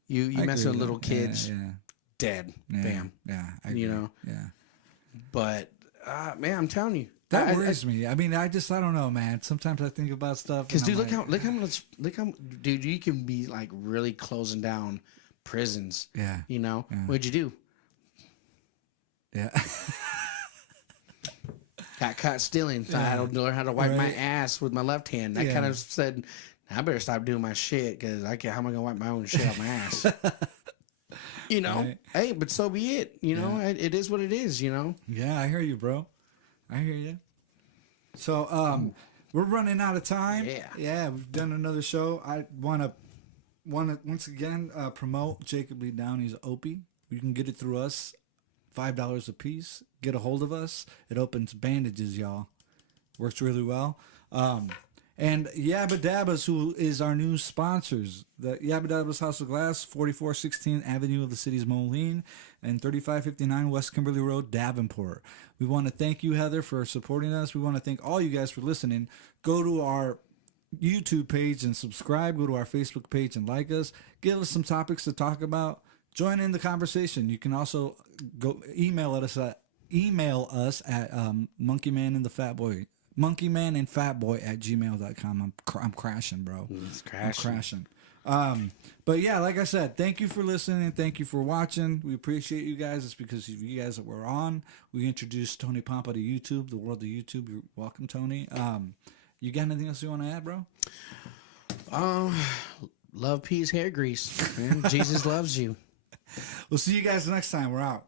You mess with little that. kids, dead. Yeah. Bam. Yeah. I agree. You know. Yeah. But man, I'm telling you, that worries me. I mean, I don't know, man. Sometimes I think about stuff. Because dude, look how dude, you can be like really closing down prisons. Yeah. You know, yeah. what'd you do? Yeah. Got caught stealing. Thought I don't learn how to wipe my ass with my left hand. I kind of said, I better stop doing my shit because I can't. How am I gonna wipe my own shit off my ass? You know, hey, but so be it. You know, it is what it is. You know. Yeah, I hear you, bro. I hear you. So, we're running out of time. Yeah, we've done another show. I want to once again promote Jacob Lee Downey's Opie. You can get it through us, $5 a piece. Get a hold of us. It opens bandages, y'all. Works really well. And Yabba Dabbas, who is our new sponsors. The Yabba Dabbas House of Glass, 4416 Avenue of the City's Moline, and 3559 West Kimberly Road, Davenport. We want to thank you, Heather, for supporting us. We want to thank all you guys for listening. Go to our YouTube page and subscribe. Go to our Facebook page and like us. Give us some topics to talk about. Join in the conversation. You can also go email us at Monkeyman and Fatboy at gmail.com. I'm crashing, bro. It's crashing. I'm crashing. But yeah, like I said, thank you for listening and thank you for watching. We appreciate you guys. It's because of you guys that we're on. We introduced Tony Pompa to YouTube, the world of YouTube. You're welcome, Tony. You got anything else you want to add, bro? Love, peace, hair grease. Man, Jesus loves you. We'll see you guys next time. We're out.